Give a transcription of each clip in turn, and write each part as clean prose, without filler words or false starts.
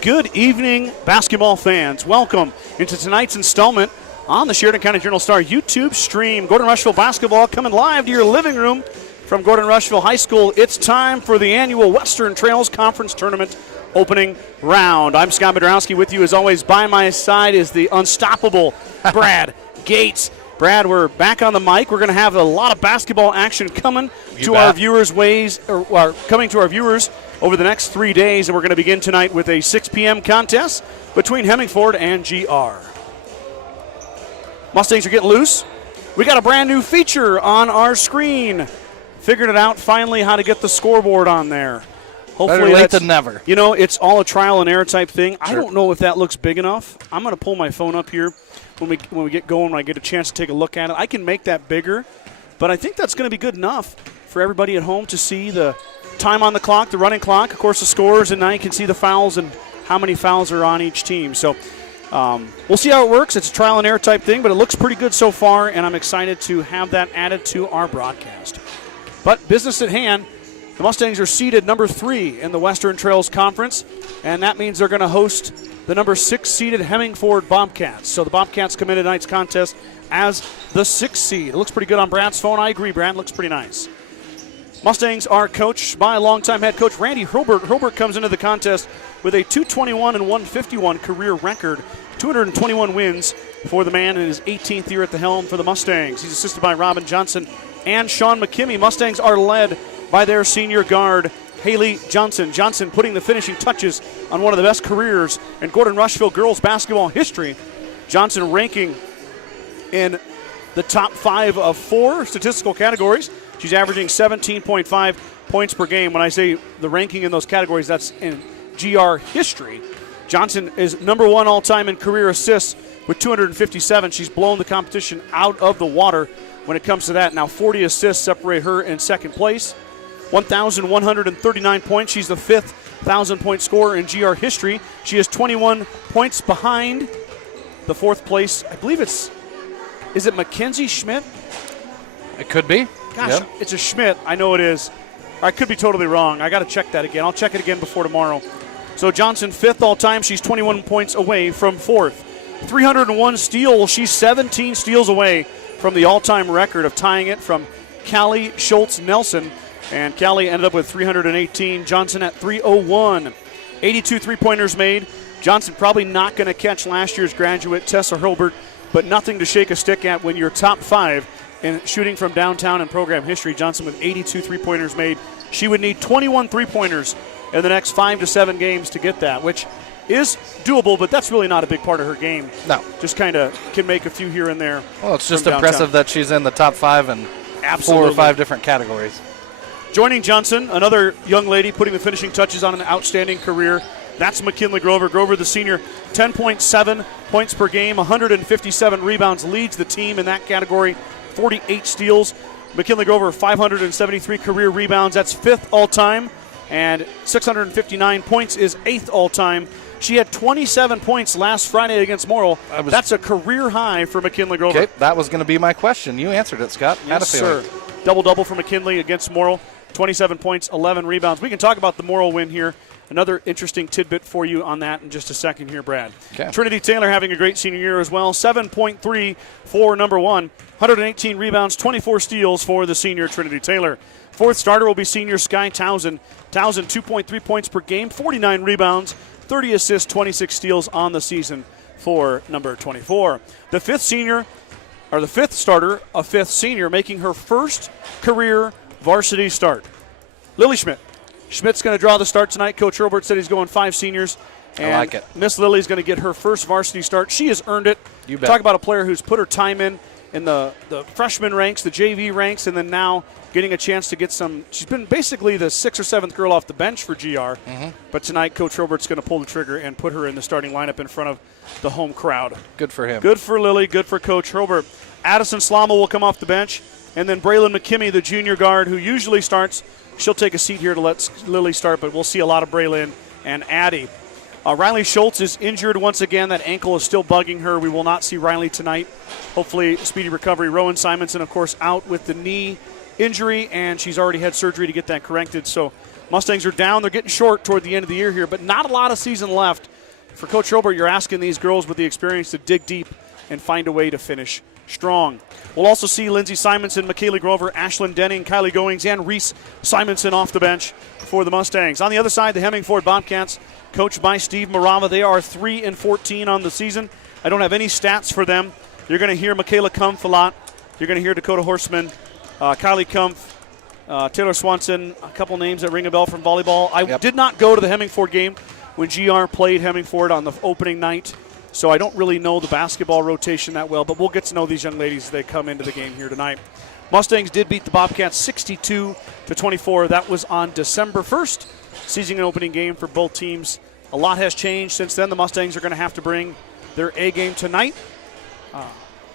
good evening, basketball fans. Welcome into tonight's installment on the Sheridan County Journal-Star YouTube stream. Gordon-Rushville Basketball coming live to your living room from Gordon-Rushville High School. It's time for the annual Western Trails Conference Tournament opening round. I'm Scott Bedrowski with you as always. By my side is the unstoppable Brad Gates. Brad, we're back on the mic. We're going to have a lot of basketball action coming to our viewers over the next 3 days, and we're going to begin tonight with a 6 p.m. contest between Hemingford and GR. Mustangs are getting loose. We got a brand new feature on our screen. Figured it out finally how to get the scoreboard on there. Hopefully better late than never. You know, it's all a trial and error type thing. Sure. I don't know if that looks big enough. I'm going to pull my phone up here when we get going, when I get a chance to take a look at it. I can make that bigger, but I think that's going to be good enough for everybody at home to see the time on the clock, the running clock, of course the scores, and now you can see the fouls and how many fouls are on each team. So we'll see how it works. It's a trial and error type thing, but it looks pretty good so far, and I'm excited to have that added to our broadcast. But business at hand. The Mustangs are seeded number 3 in the Western Trails Conference, and that means they're going to host the number 6 seeded Hemingford Bobcats. So the Bobcats come into tonight's contest as the 6th seed. It looks pretty good on Brad's phone. I agree, Brad. It looks pretty nice. Mustangs are coached by longtime head coach Randy Hurlburt. Hurlburt comes into the contest with a 221 and 151 career record, 221 wins for the man in his 18th year at the helm for the Mustangs. He's assisted by Robin Johnson and Sean McKimmey. Mustangs are led by their senior guard, Haley Johnson. Johnson putting the finishing touches on one of the best careers in Gordon-Rushville Girls Basketball history. Johnson ranking in the top 5 of 4 statistical categories. She's averaging 17.5 points per game. When I say the ranking in those categories, that's in GR history. Johnson is number 1 all-time in career assists with 257. She's blown the competition out of the water when it comes to that. Now 40 assists separate her in second place. 1,139 points. She's the 5th 1,000-point scorer in GR history. She is 21 points behind the 4th place. I believe is it Mackenzie Schmidt? It could be. Gosh, It's a Schmidt. I know it is. I could be totally wrong. I got to check that again. I'll check it again before tomorrow. So Johnson, 5th all-time. She's 21 points away from 4th. 301 steals. She's 17 steals away from the all-time record of tying it from Callie Schultz-Nelson. And Callie ended up with 318. Johnson at 301. 82 three-pointers made. Johnson probably not going to catch last year's graduate Tessa Hurlburt, but nothing to shake a stick at when you're top 5 in shooting from downtown in program history. Johnson with 82 three-pointers made. She would need 21 three-pointers in the next 5 to 7 games to get that, which is doable, but that's really not a big part of her game. No. Just kind of can make a few here and there. Well, it's just impressive that she's in the top 5 in 4 or 5 different categories. Joining Johnson, another young lady putting the finishing touches on an outstanding career. That's McKinley Grover. Grover, the senior, 10.7 points per game, 157 rebounds, leads the team in that category, 48 steals. McKinley Grover, 573 career rebounds. That's 5th all-time, and 659 points is 8th all-time. She had 27 points last Friday against Morrill. That's a career high for McKinley Grover. Okay, that was going to be my question. You answered it, Scott. Yes, sir. Double-double for McKinley against Morrill. 27 points, 11 rebounds. We can talk about the Morrill win here. Another interesting tidbit for you on that in just a second here, Brad. Okay. Trinity Taylor having a great senior year as well. 7.3 for number 1. 118 rebounds, 24 steals for the senior Trinity Taylor. 4th starter will be senior Sky Townsend. Townsend, 2.3 points per game, 49 rebounds, 30 assists, 26 steals on the season for number 24. The 5th starter, a 5th senior, making her first career varsity start. Lily Schmidt. Schmidt's going to draw the start tonight. Coach Hurlburt said he's going 5 seniors. And I like it. Miss Lily's going to get her first varsity start. She has earned it. You bet. Talk about a player who's put her time in the freshman ranks, the JV ranks, and then now getting a chance to get some. She's been basically the 6th or 7th girl off the bench for GR. Mm-hmm. But tonight, Coach Hurlburt's going to pull the trigger and put her in the starting lineup in front of the home crowd. Good for him. Good for Lily. Good for Coach Hurlburt. Addison Slommel will come off the bench. And then Braylon McKimmey, the junior guard, who usually starts. She'll take a seat here to let Lily start, but we'll see a lot of Braylon and Addie. Riley Schultz is injured once again. That ankle is still bugging her. We will not see Riley tonight. Hopefully, speedy recovery. Rowan Simonson, of course, out with the knee injury, and she's already had surgery to get that corrected. So Mustangs are down. They're getting short toward the end of the year here, but not a lot of season left. For Coach Robert, you're asking these girls with the experience to dig deep and find a way to finish strong. We'll also see Lindsey Simonson, McKaylee Grover, Ashlyn Denning, Kylie Goings, and Reese Simonson off the bench for the Mustangs. On the other side, the Hemingford Bobcats, coached by Steve Morava. They are 3-14 on the season. I don't have any stats for them. You're going to hear Michaela Kumpf a lot. You're going to hear Dakota Horseman, Kylie Kumpf, Taylor Swanson, a couple names that ring a bell from volleyball. I did not go to the Hemingford game when GR played Hemingford on the opening night, so I don't really know the basketball rotation that well, but we'll get to know these young ladies as they come into the game here tonight. Mustangs did beat the Bobcats 62-24. That was on December 1st, season opening game for both teams. A lot has changed since then. The Mustangs are going to have to bring their A game tonight.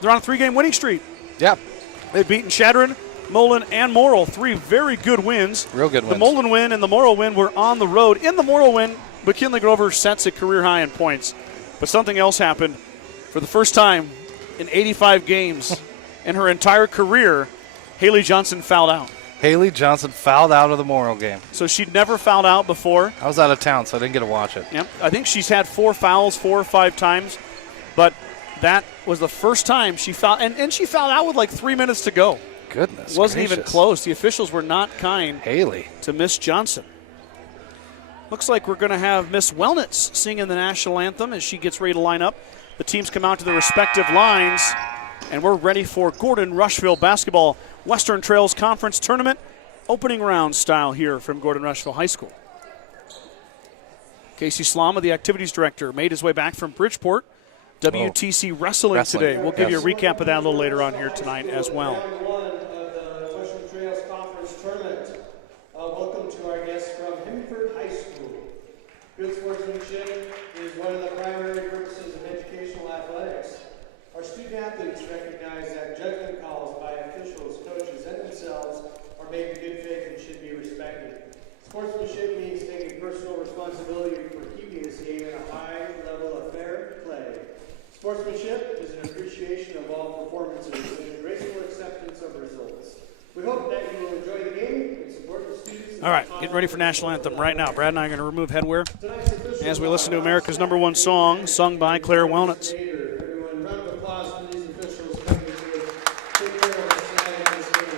They're on a 3-game winning streak. Yep. They've beaten Shadron, Mullen, and Morrill. 3 very good wins. Real good wins. The Mullen win and the Morrill win were on the road. In the Morrill win, McKinley Grover sets a career high in points. But something else happened. For the first time in 85 games in her entire career, Haley Johnson fouled out. Haley Johnson fouled out of the Morrill game. So she'd never fouled out before. I was out of town, so I didn't get to watch it. Yep. I think she's had 4 fouls 4 or 5 times. But that was the first time she fouled. And she fouled out with like 3 minutes to go. Goodness It wasn't gracious. even close. The officials were not kind Haley to Miss Johnson. Looks like we're going to have Miss Wellnitz singing the national anthem as she gets ready to line up. The teams come out to their respective lines, and we're ready for Gordon-Rushville Basketball Western Trails Conference Tournament opening round style here from Gordon-Rushville High School. Casey Slama, the activities director, made his way back from Bridgeport. WTC Wrestling today. We'll give you a recap of that a little later on here tonight as well. Western Trails Conference Tournament. Welcome to our guests from Hemingford High School. Good sportsmanship is one of the primary purposes of educational athletics. Our student athletes recognize that judgment calls by officials, coaches, and themselves are made in good faith and should be respected. Sportsmanship means taking personal responsibility for keeping this game at a high level of fair play. Sportsmanship is an appreciation of all performances and a graceful acceptance of results. We hope that you will enjoy the game and support the students. All right, getting ready for national anthem right now. Brad and I are going to remove headwear as we listen to America's #1 song, sung by Claire Wellnitz. Everyone, round of applause for these officials coming to take care of us tonight in this game.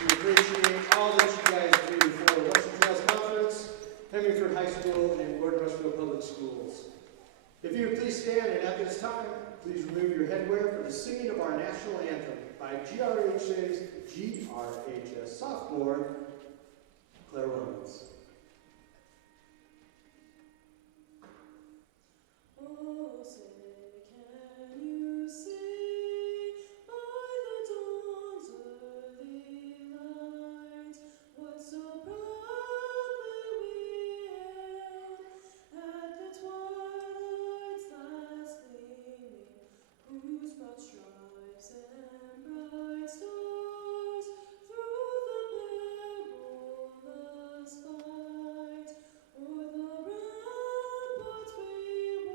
We appreciate all that you guys do for Western Trails Conference, Hemingford High School, and Gordon-Rushville Public Schools. If you would please stand, and at this time, please remove your headwear for the singing of our national anthem by GRHS sophomore, Claire Wellnitz. Oh, say, can you see by the dawn's early light what so proudly we hailed at the twilight's last gleaming, whose broad stripes and bright stars through the perilous fight o'er the ramparts we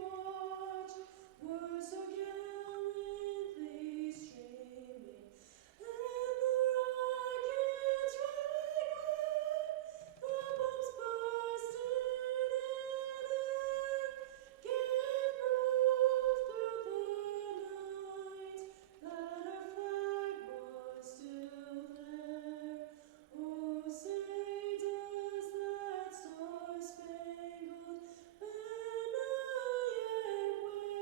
watched were so gallantly streaming, and the rockets right where the bombs bursted in air gave proof through the night that our flag was still there. Oh, say does that star-spangled banner yet wave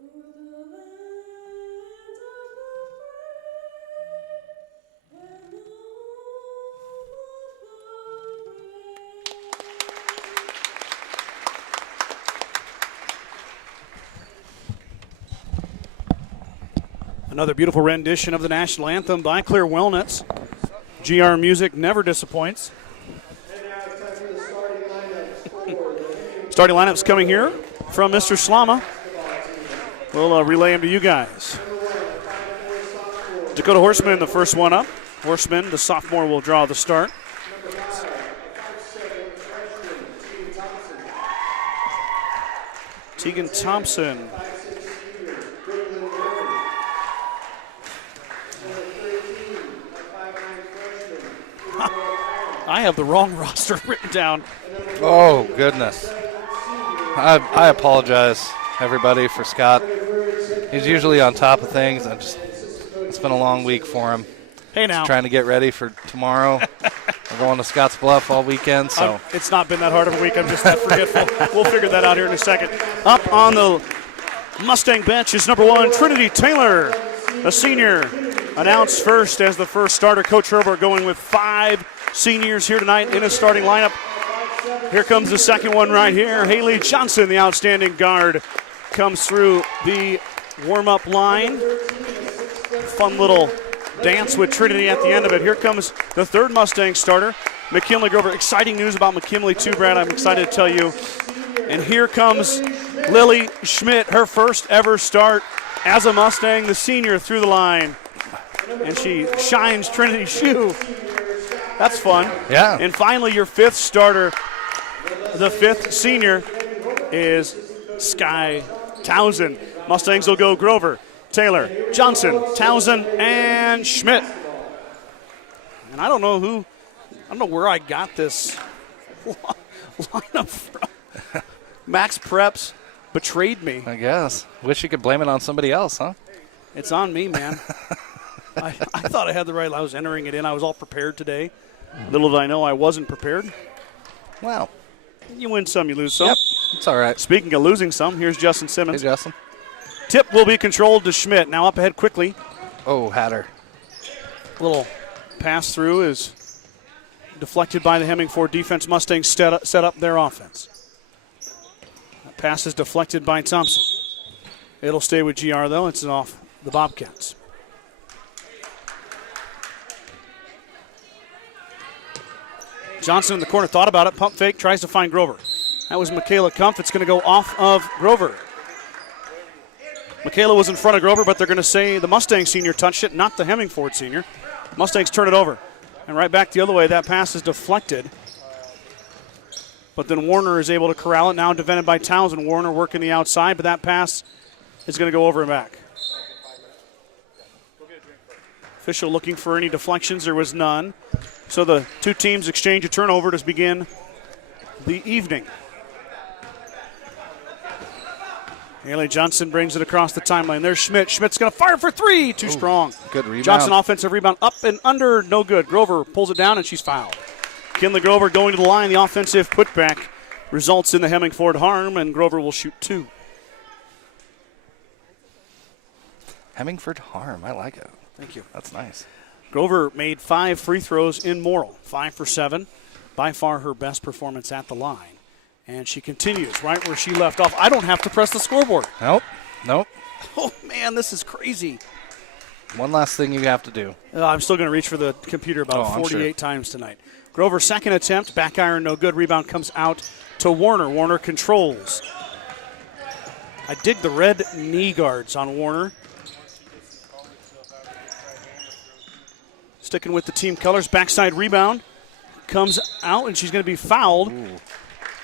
o'er the land of the free and the home of the brave? Another beautiful rendition of the national anthem by Claire Wellnitz. GR Music never disappoints. And now it's time for the starting lineups for the Hemingford Starting lineup's coming here from Mr. Slama. We'll relay them to you guys. Dakota Horseman, the first one up. Horseman, the sophomore, will draw the start. number 5, a 5'7" freshman, Tegan Thompson. Tegan Thompson. 5'6" senior, Brooklyn Murray. Number 13, a 5'9" freshman, Isabel Allen. I have the wrong roster written down. Oh, goodness. I apologize, everybody, for Scott. He's usually on top of things. It's been a long week for him. Hey, now. He's trying to get ready for tomorrow. We're going to Scotts Bluff all weekend, so. It's not been that hard of a week. I'm just that forgetful. We'll figure that out here in a second. Up on the Mustang bench is number 1, Trinity Taylor, a senior. Announced first as the first starter. Coach Herbert going with 5 seniors here tonight in a starting lineup. Here comes the second one right here. Haley Johnson, the outstanding guard, comes through the warm-up line. Fun little dance with Trinity at the end of it. Here comes the third Mustang starter, McKinley Grover. Exciting news about McKinley too, Brad. I'm excited to tell you. And here comes Lily Schmidt, her first ever start as a Mustang, the senior through the line. And she shines Trinity's shoe. That's fun. Yeah. And finally, your 5th starter, the 5th senior, is Sky Townsend. Mustangs will go Grover, Taylor, Johnson, Townsend, and Schmidt. And I don't know where I got this lineup from. Max Preps betrayed me. I guess. Wish you could blame it on somebody else, huh? It's on me, man. I thought I had the right. I was entering it in. I was all prepared today. Little did I know I wasn't prepared. Well, You win some, you lose some. yep, it's all right. Speaking of losing some, here's Justin Hey, Simmons. Justin. Tip will be controlled to Schmidt. Now up ahead quickly. Oh, Hatter. Little pass through is deflected by the Hemingford defense. Mustangs set up their offense. That pass is deflected by Thompson. It'll stay with GR, though. It's off the Bobcats. Johnson in the corner thought about it. Pump fake, tries to find Grover. That was Michaela Kumpf. It's going to go off of Grover. Michaela was in front of Grover, but they're going to say the Mustang senior touched it, not the Hemingford senior. Mustangs turn it over. And right back the other way, that pass is deflected. But then Warner is able to corral it. Now defended by Townsend. Warner working the outside, but that pass is going to go over and back. Official looking for any deflections. There was none. So the two teams exchange a turnover to begin the evening. Haley Johnson brings it across the timeline. There's Schmidt. Schmidt's going to fire for 3. Too strong. Good rebound. Johnson offensive rebound up and under. No good. Grover pulls it down and she's fouled. Kinley Grover going to the line. The offensive putback results in the Hemingford harm, and Grover will shoot 2. Hemingford harm. I like it. Thank you. That's nice. Grover made 5 free throws in Morrill. 5 for 7. By far her best performance at the line. And she continues right where she left off. I don't have to press the scoreboard. Nope. Oh, man, this is crazy. One last thing you have to do. I'm still going to reach for the computer about 48 times tonight. Grover's second attempt, back iron, no good. Rebound comes out to Warner. Warner controls. I dig the red knee guards on Warner. Sticking with the team colors. Backside rebound comes out, and she's going to be fouled. Ooh.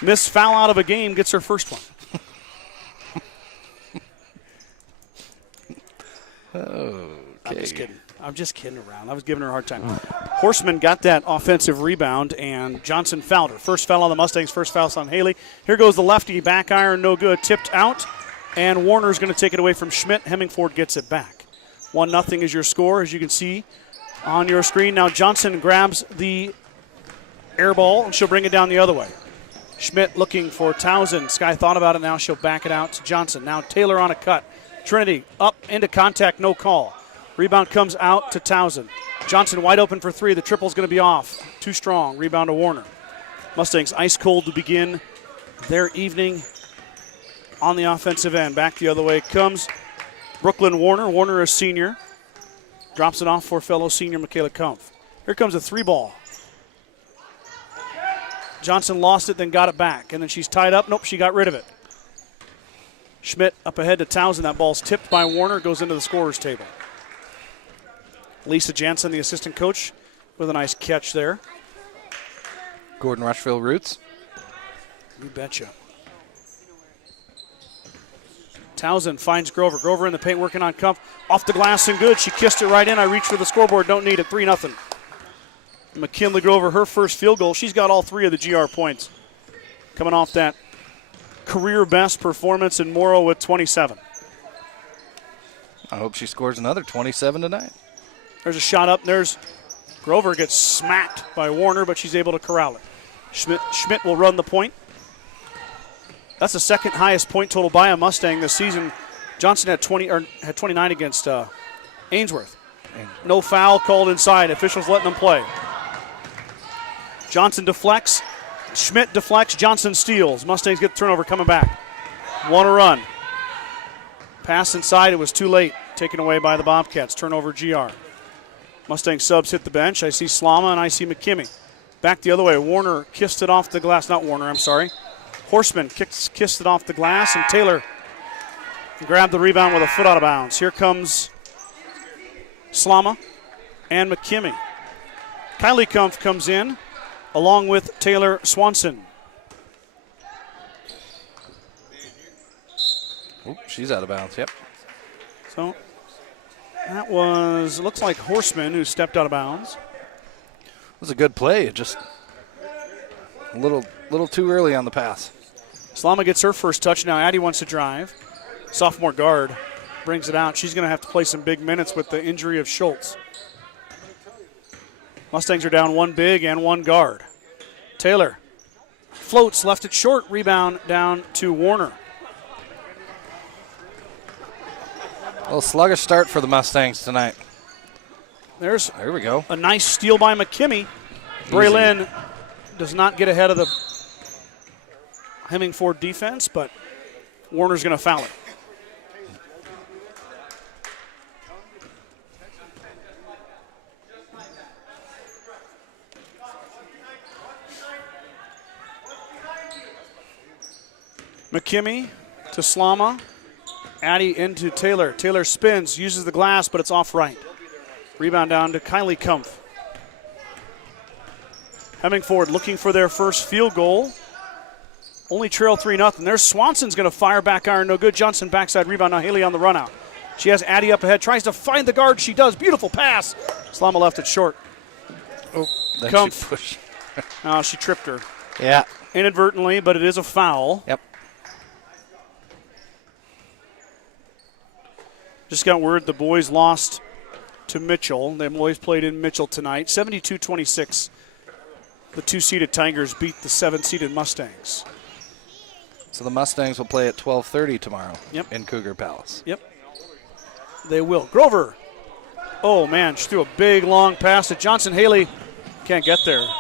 Miss foul out of a game, gets her first one. Okay. I'm just kidding around. I was giving her a hard time. Horseman got that offensive rebound, and Johnson fouled her. First foul on the Mustangs, first foul on Haley. Here goes the lefty, back iron, no good. Tipped out, and Warner's going to take it away from Schmidt. Hemingford gets it back. 1-0 is your score, as you can see on your screen. Now Johnson grabs the air ball, and she'll bring it down the other way. Schmidt looking for Townsend. Sky thought about it. Now she'll back it out to Johnson. Now Taylor on a cut. Trinity up into contact, no call. Rebound comes out to Townsend. Johnson wide open for 3. The triple's going to be off. Too strong. Rebound to Warner. Mustangs ice cold to begin their evening on the offensive end. Back the other way comes Brooklyn Warner. Warner, a senior. Drops it off for fellow senior Michaela Kumpf. Here comes a 3-ball. Johnson lost it, then got it back. And then she's tied up. Nope, she got rid of it. Schmidt up ahead to Townsend. That ball's tipped by Warner, goes into the scorer's table. Lisa Jansen, the assistant coach, with a nice catch there. Gordon-Rushville roots. You betcha. Townsend finds Grover. Grover in the paint working on Kumpf. Off the glass and good. She kissed it right in. I reach for the scoreboard. Don't need it. 3-0. McKinley Grover, her first field goal. She's got all 3 of the GR points. Coming off that career best performance in Morrow with 27. I hope she scores another 27 tonight. There's a shot up. There's Grover gets smacked by Warner, but she's able to corral it. Schmidt will run the point. That's the second highest point total by a Mustang this season. Johnson had 29 against Ainsworth. No foul called inside. Officials letting them play. Johnson deflects. Schmidt deflects. Johnson steals. Mustangs get the turnover coming back. Want to run. Pass inside. It was too late. Taken away by the Bobcats. Turnover GR. Mustang subs hit the bench. I see Slama and I see McKimmey. Back the other way. Warner kissed it off the glass. Not Warner, I'm sorry. Horseman kissed it off the glass, and Taylor grabbed the rebound with a foot out of bounds. Here comes Slama and McKimmey. Kylie Kumpf comes in along with Taylor Swanson. Oop, she's out of bounds, yep. So that was, looks like Horseman who stepped out of bounds. It was a good play, just a little too early on the pass. Slama gets her first touch. Now Addie wants to drive. Sophomore guard brings it out. She's going to have to play some big minutes with the injury of Schultz. Mustangs are down 1 big and 1 guard. Taylor floats, left it short. Rebound down to Warner. A little sluggish start for the Mustangs tonight. There we go. A nice steal by McKimmey. Braylon does not get ahead of the Hemingford defense, but Warner's going to foul it. McKimmey to Slama. Addie into Taylor. Taylor spins, uses the glass, but it's off right. Rebound down to Kylie Kumpf. Hemingford looking for their first field goal. Only trail 3-0. There's Swanson's going to fire back iron. No good. Johnson backside rebound. Now Haley on the run out. She has Addie up ahead. Tries to find the guard. She does. Beautiful pass. Slama left it short. Oh, then Kumpf. she pushed. She tripped her. Yeah. Inadvertently, but it is a foul. Yep. Just got word the boys lost to Mitchell. The boys played in Mitchell tonight. 72-26. The 2-seeded Tigers beat the 7-seeded Mustangs. So the Mustangs will play at 12:30 tomorrow. Yep. In Cougar Palace. Yep. They will. Grover. Oh, man. She threw a big, long pass to Johnson. Haley can't get there. What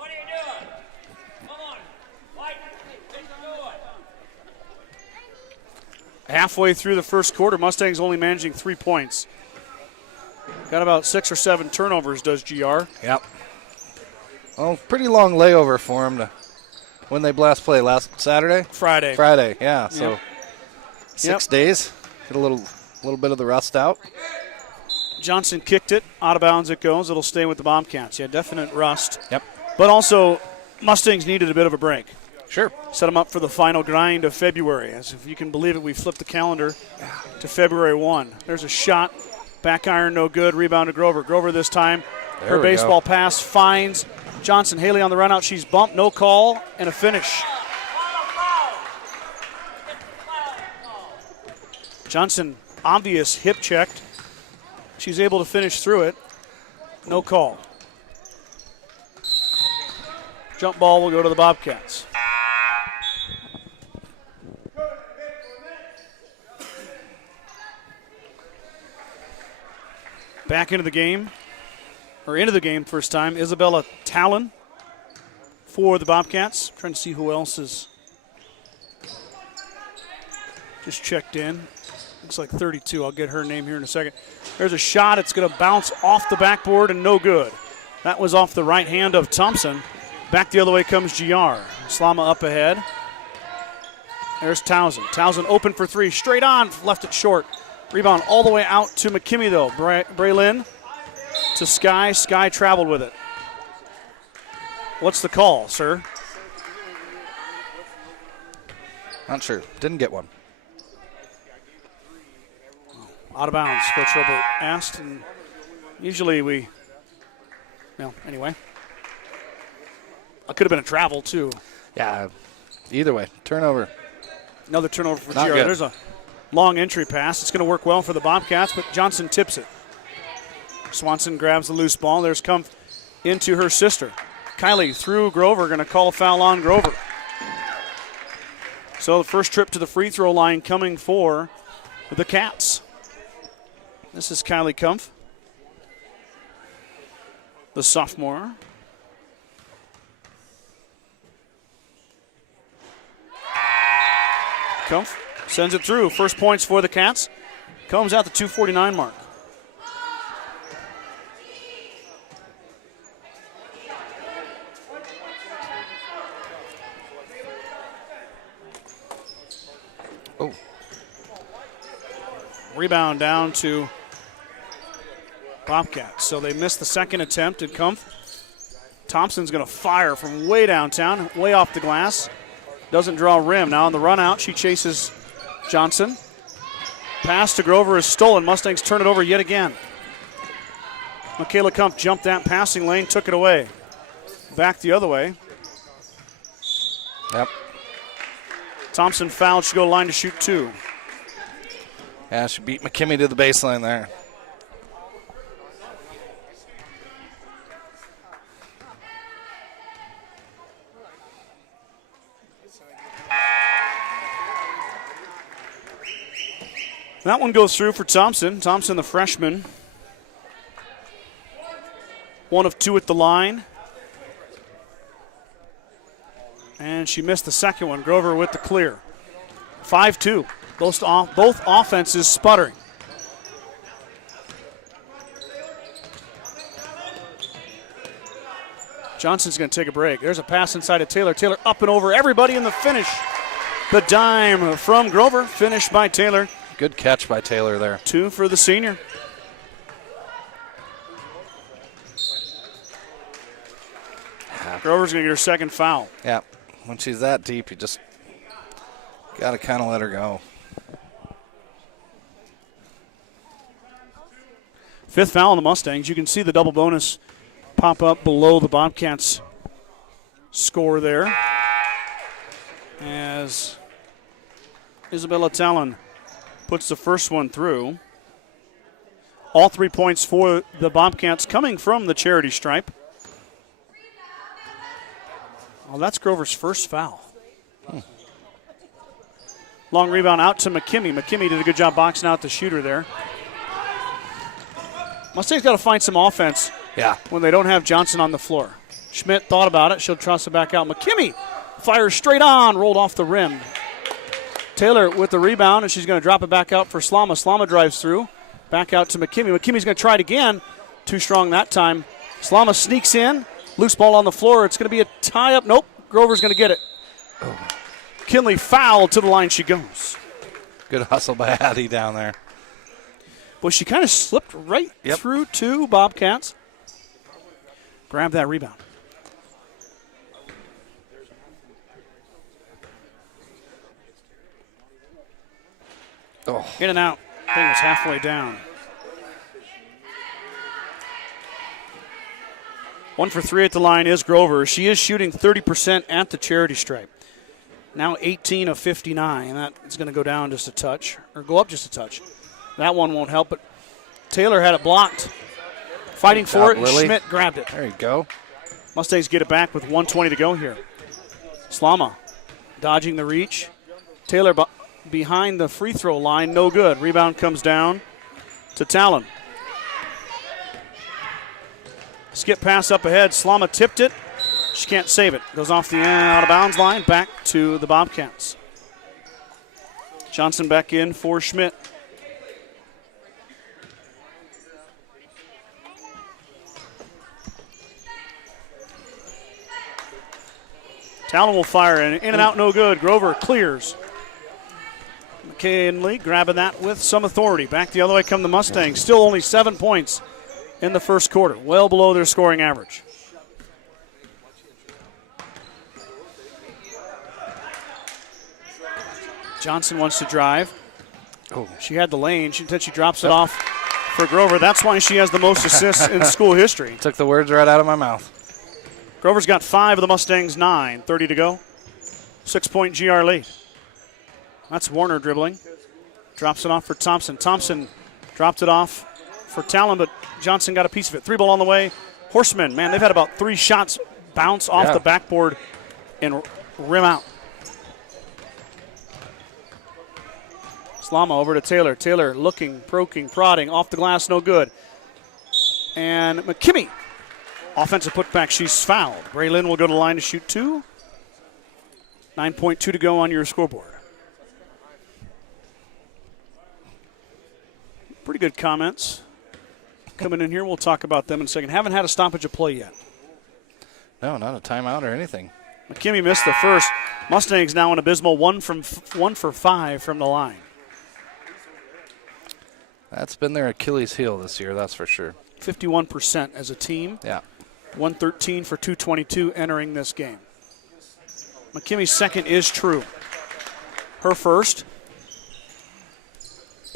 are you doing? Come on. What are you doing? Halfway through the first quarter, Mustangs only managing 3 points. Got about 6 or 7 turnovers, does GR. Yep. Well, pretty long layover for them to when they last play last Saturday? Friday. Yeah. So Yep. 6 days. Get a little bit of the rust out. Johnson kicked it. Out of bounds it goes. It'll stay with the Bobcats. Yeah, definite rust. Yep. But also, Mustangs needed a bit of a break. Sure. Set them up for the final grind of February. As if you can believe it, we flipped the calendar to February 1. There's a shot. Back iron, no good. Rebound to Grover. Grover this time. Her baseball pass finds Johnson. Haley on the run out. She's bumped. No call. And a finish. Johnson, obvious hip checked. She's able to finish through it. No call. Jump ball will go to the Bobcats. Back into the game first time. Isabella Talon for the Bobcats. Trying to see who else is just checked in. Looks like 32. I'll get her name here in a second. There's a shot. It's going to bounce off the backboard and no good. That was off the right hand of Thompson. Back the other way comes GR. Slama up ahead. There's Townsend. Townsend open for 3. Straight on. Left it short. Rebound all the way out to McKimmey, though. Braylon to Sky. Sky traveled with it. What's the call, sir? Not sure. Didn't get one. Out of bounds, Coach Robert asked. And usually we Well, anyway. It could have been a travel, too. Yeah, either way, turnover. Another turnover for Not GR. good. There's a long entry pass. It's going to work well for the Bobcats, but Johnson tips it. Swanson grabs the loose ball. There's Kumpf into her sister. Kylie through Grover, going to call a foul on Grover. So the first trip to the free throw line coming for the Cats. This is Kylie Kumpf, the sophomore. Kumpf sends it through. First points for the Cats. Comes out the 2:49 mark. Oh. Rebound down to Bobcats. So they missed the second attempt at Kumpf. Thompson's going to fire from way downtown, way off the glass. Doesn't draw rim. Now on the run out, she chases Johnson. Pass to Grover is stolen. Mustangs turn it over yet again. Michaela Kumpf jumped that passing lane, took it away. Back the other way. Yep. Thompson fouled. She'll go to line to shoot 2. Yeah, she beat McKimmey to the baseline there. That one goes through for Thompson. Thompson, the freshman. 1 of 2 at the line. And she missed the second one. Grover with the clear. 5-2. Both offenses sputtering. Johnson's going to take a break. There's a pass inside of Taylor. Taylor up and over everybody in the finish. The dime from Grover, finished by Taylor. Good catch by Taylor there. 2 for the senior. Grover's going to get her second foul. Yeah, when she's that deep, you just got to kind of let her go. 5th foul on the Mustangs. You can see the double bonus pop up below the Bobcats score there. As Isabella Talon puts the first one through. All 3 points for the Bobcats coming from the charity stripe. Oh, that's Grover's first foul. Long rebound out to McKimmey. McKimmey did a good job boxing out the shooter there. Mustangs got to find some offense when they don't have Johnson on the floor. Schmidt thought about it. She'll toss it back out. McKimmey fires straight on, rolled off the rim. Taylor with the rebound, and she's going to drop it back out for Slama. Slama drives through. Back out to McKimmey. McKimmey's going to try it again. Too strong that time. Slama sneaks in. Loose ball on the floor. It's going to be a tie-up. Nope. Grover's going to get it. Kinley fouled. To the line she goes. Good hustle by Addie down there. Well, she kind of slipped right through 2 Bobcats. Grab that rebound. In and out. Thing was halfway down. 1 for 3 at the line is Grover. She is shooting 30% at the charity stripe. Now 18 of 59. That is going to go down just a touch, or go up just a touch. That one won't help, but Taylor had it blocked. Fighting for it, and Schmidt grabbed it. There you go. Mustangs get it back with 1:20 to go here. Slama dodging the reach. Taylor behind the free throw line, no good. Rebound comes down to Talon. Skip pass up ahead. Slama tipped it. She can't save it. Goes off the out of bounds line. Back to the Bobcats. Johnson back in for Schmidt. Talon will fire in and out, no good. Grover clears. McKinley grabbing that with some authority. Back the other way come the Mustangs. Still only 7 points in the first quarter. Well below their scoring average. Johnson wants to drive. She had the lane. She drops it off for Grover. That's why she has the most assists in school history. Took the words right out of my mouth. Grover's got 5 of the Mustangs' 9. 30 to go. 6-point GR lead. That's Warner dribbling. Drops it off for Thompson. Thompson dropped it off for Talon, but Johnson got a piece of it. 3 ball on the way. Horsemen, man, they've had about 3 shots bounce off the backboard and rim out. Slama over to Taylor. Taylor looking, poking, prodding, off the glass, no good. And McKimmey, offensive putback, she's fouled. Braylon will go to the line to shoot 2. 9.2 to go on your scoreboard. Pretty good comments coming in here. We'll talk about them in a second. Haven't had a stoppage of play yet. No, not a timeout or anything. McKimmey missed the first. Mustangs now an abysmal 1 for 5 from the line. That's been their Achilles heel this year, that's for sure. 51% as a team. Yeah. 113 for 222 entering this game. McKimmy's second is true. Her first,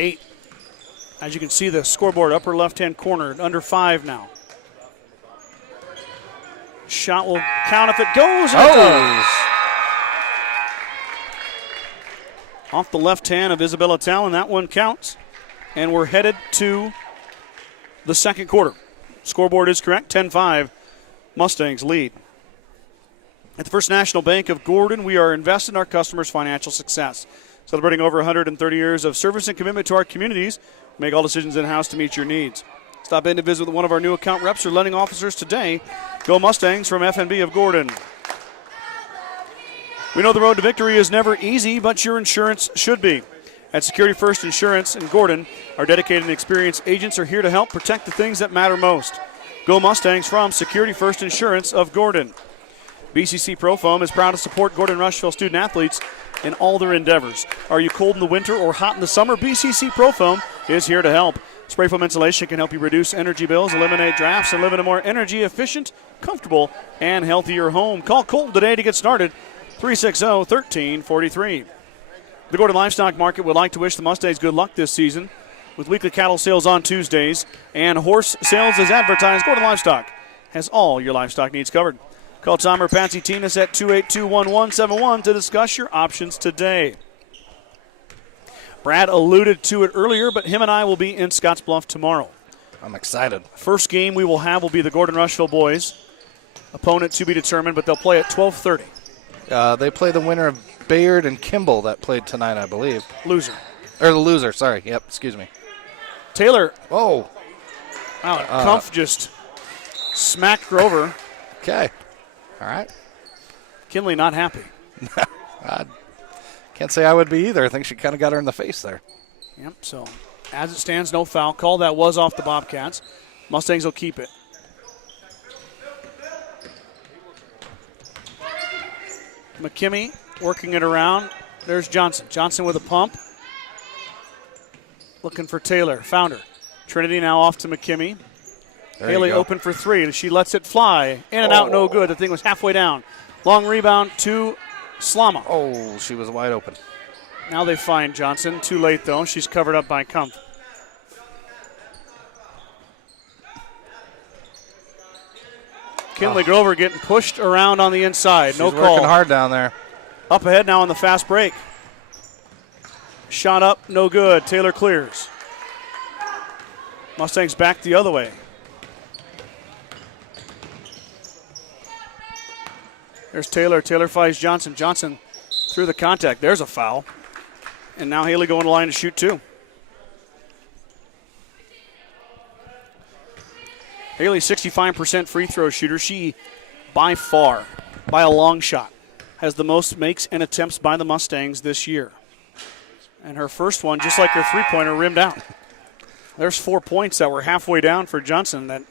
8. As you can see, the scoreboard upper left-hand corner, under 5 now. Shot will count if it goes. And it does. Off the left hand of Isabella Talon, that one counts. And we're headed to the second quarter. Scoreboard is correct, 10-5. Mustangs lead. At the First National Bank of Gordon, we are invested in our customers' financial success. Celebrating over 130 years of service and commitment to our communities, we make all decisions in-house to meet your needs. Stop in to visit with one of our new account reps or lending officers today. Go Mustangs from FNB of Gordon. We know the road to victory is never easy, but your insurance should be. At Security First Insurance in Gordon, our dedicated and experienced agents are here to help protect the things that matter most. Go Mustangs from Security First Insurance of Gordon. BCC Pro Foam is proud to support Gordon-Rushville student-athletes in all their endeavors. Are you cold in the winter or hot in the summer? BCC Pro Foam is here to help. Spray foam insulation can help you reduce energy bills, eliminate drafts, and live in a more energy-efficient, comfortable, and healthier home. Call Colton today to get started. 360-1343. The Gordon Livestock Market would like to wish the Mustangs good luck this season with weekly cattle sales on Tuesdays and horse sales as advertised. Gordon Livestock has all your livestock needs covered. Call Tom or Patsy Tinas at 282-1171 to discuss your options today. Brad alluded to it earlier, but him and I will be in Scottsbluff tomorrow. I'm excited. First game we will have will be the Gordon-Rushville boys. Opponent to be determined, but they'll play at 12:30. They play the winner of Bayard and Kimball that played tonight, I believe. Loser. Or the loser, sorry. Yep, excuse me. Taylor. Oh. Wow, Kumpf just smacked Grover. Okay. All right. Kinley not happy. I can't say I would be either. I think she kind of got her in the face there. Yep, so as it stands, no foul call. That was off the Bobcats. Mustangs will keep it. McKimmey working it around. There's Johnson. Johnson with a pump. Looking for Taylor. Found her. Trinity now off to McKimmey. Haley open for 3. She lets it fly. In and out, no good. The thing was halfway down. Long rebound to Slama. Oh, she was wide open. Now they find Johnson. Too late, though. She's covered up by Kumpf. Kinley Grover getting pushed around on the inside. No call. She's working hard down there. Up ahead now on the fast break. Shot up, no good. Taylor clears. Mustangs back the other way. There's Taylor. Taylor fights Johnson. Johnson through the contact. There's a foul. And now Haley going to line to shoot 2. Haley, 65% free throw shooter. She, by far, by a long shot, has the most makes and attempts by the Mustangs this year. And her first one, just like her three-pointer, rimmed out. There's 4 points that were halfway down for Johnson that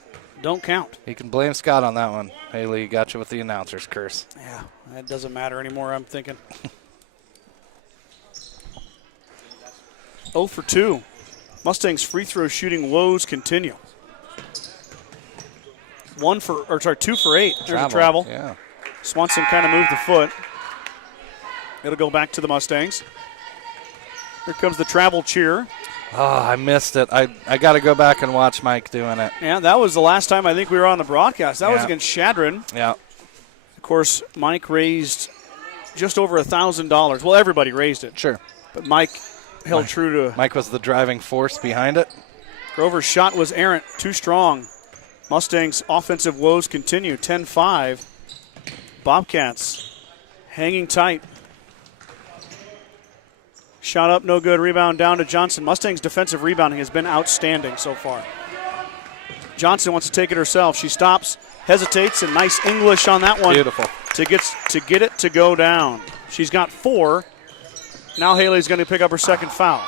don't count. You can blame Scott on that one. Haley got you with the announcer's curse. Yeah, that doesn't matter anymore, I'm thinking. 0 for 2. Mustangs free throw shooting woes continue. 2 for 8. There's a travel. Yeah. Swanson kind of moved the foot. It'll go back to the Mustangs. Here comes the travel cheer. Oh, I missed it. I got to go back and watch Mike doing it. Yeah, that was the last time I think we were on the broadcast. That was against Shadron. Yeah. Of course, Mike raised just over $1,000. Well, everybody raised it. Sure. But Mike held true to. Mike was the driving force behind it. Grover's shot was errant, too strong. Mustangs' offensive woes continue. 10-5. Bobcats hanging tight. Shot up, no good. Rebound down to Johnson. Mustangs' defensive rebounding has been outstanding so far. Johnson wants to take it herself. She stops, hesitates, and nice English on that one. Beautiful. To get it to go down. She's got 4. Now Haley's going to pick up her second foul.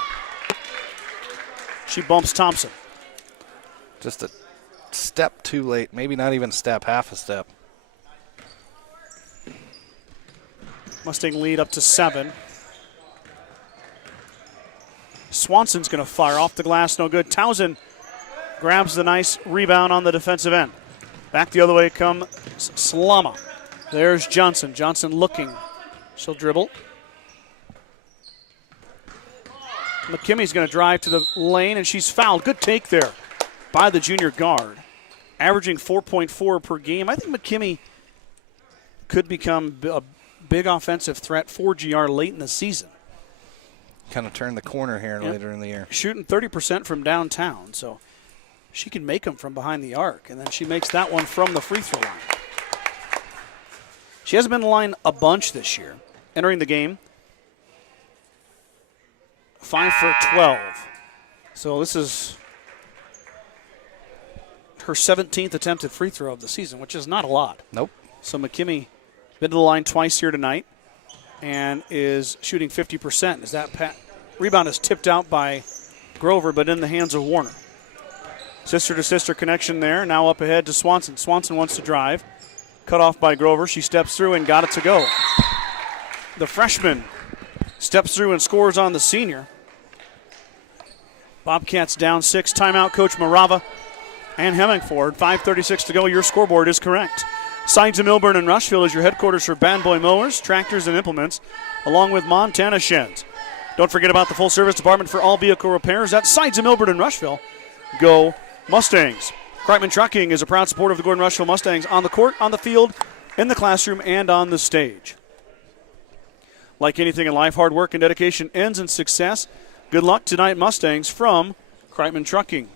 She bumps Thompson. Just a step too late. Maybe not even a step, half a step. Mustang lead up to 7. Swanson's going to fire off the glass, no good. Townsend grabs the nice rebound on the defensive end. Back the other way comes Slama. There's Johnson. Johnson looking. She'll dribble. McKimmy's going to drive to the lane, and she's fouled. Good take there by the junior guard. Averaging 4.4 per game. I think McKimmy could become a big offensive threat for GR late in the season. Kind of turned the corner here later in the year. Shooting 30% from downtown, so she can make them from behind the arc, and then she makes that one from the free throw line. She hasn't been in the line a bunch this year. Entering the game, 5 for 12. So this is her 17th attempted free throw of the season, which is not a lot. Nope. So McKimmey been to the line twice here tonight and is shooting 50%. As that rebound is tipped out by Grover, but in the hands of Warner. Sister-to-sister connection there. Now up ahead to Swanson. Swanson wants to drive. Cut off by Grover. She steps through and got it to go. The freshman steps through and scores on the senior. Bobcats down 6. Timeout, Coach Morava and Hemingford. 5:36 to go. Your scoreboard is correct. Signs of Millburn and Rushville is your headquarters for Bad Boy Mowers, tractors, and implements, along with Montana Sheds. Don't forget about the full-service department for all vehicle repairs. That's Signs of Millburn and Rushville. Go Mustangs. Kreitman Trucking is a proud supporter of the Gordon-Rushville Mustangs on the court, on the field, in the classroom, and on the stage. Like anything in life, hard work and dedication ends in success. Good luck tonight, Mustangs, from Kreitman Trucking.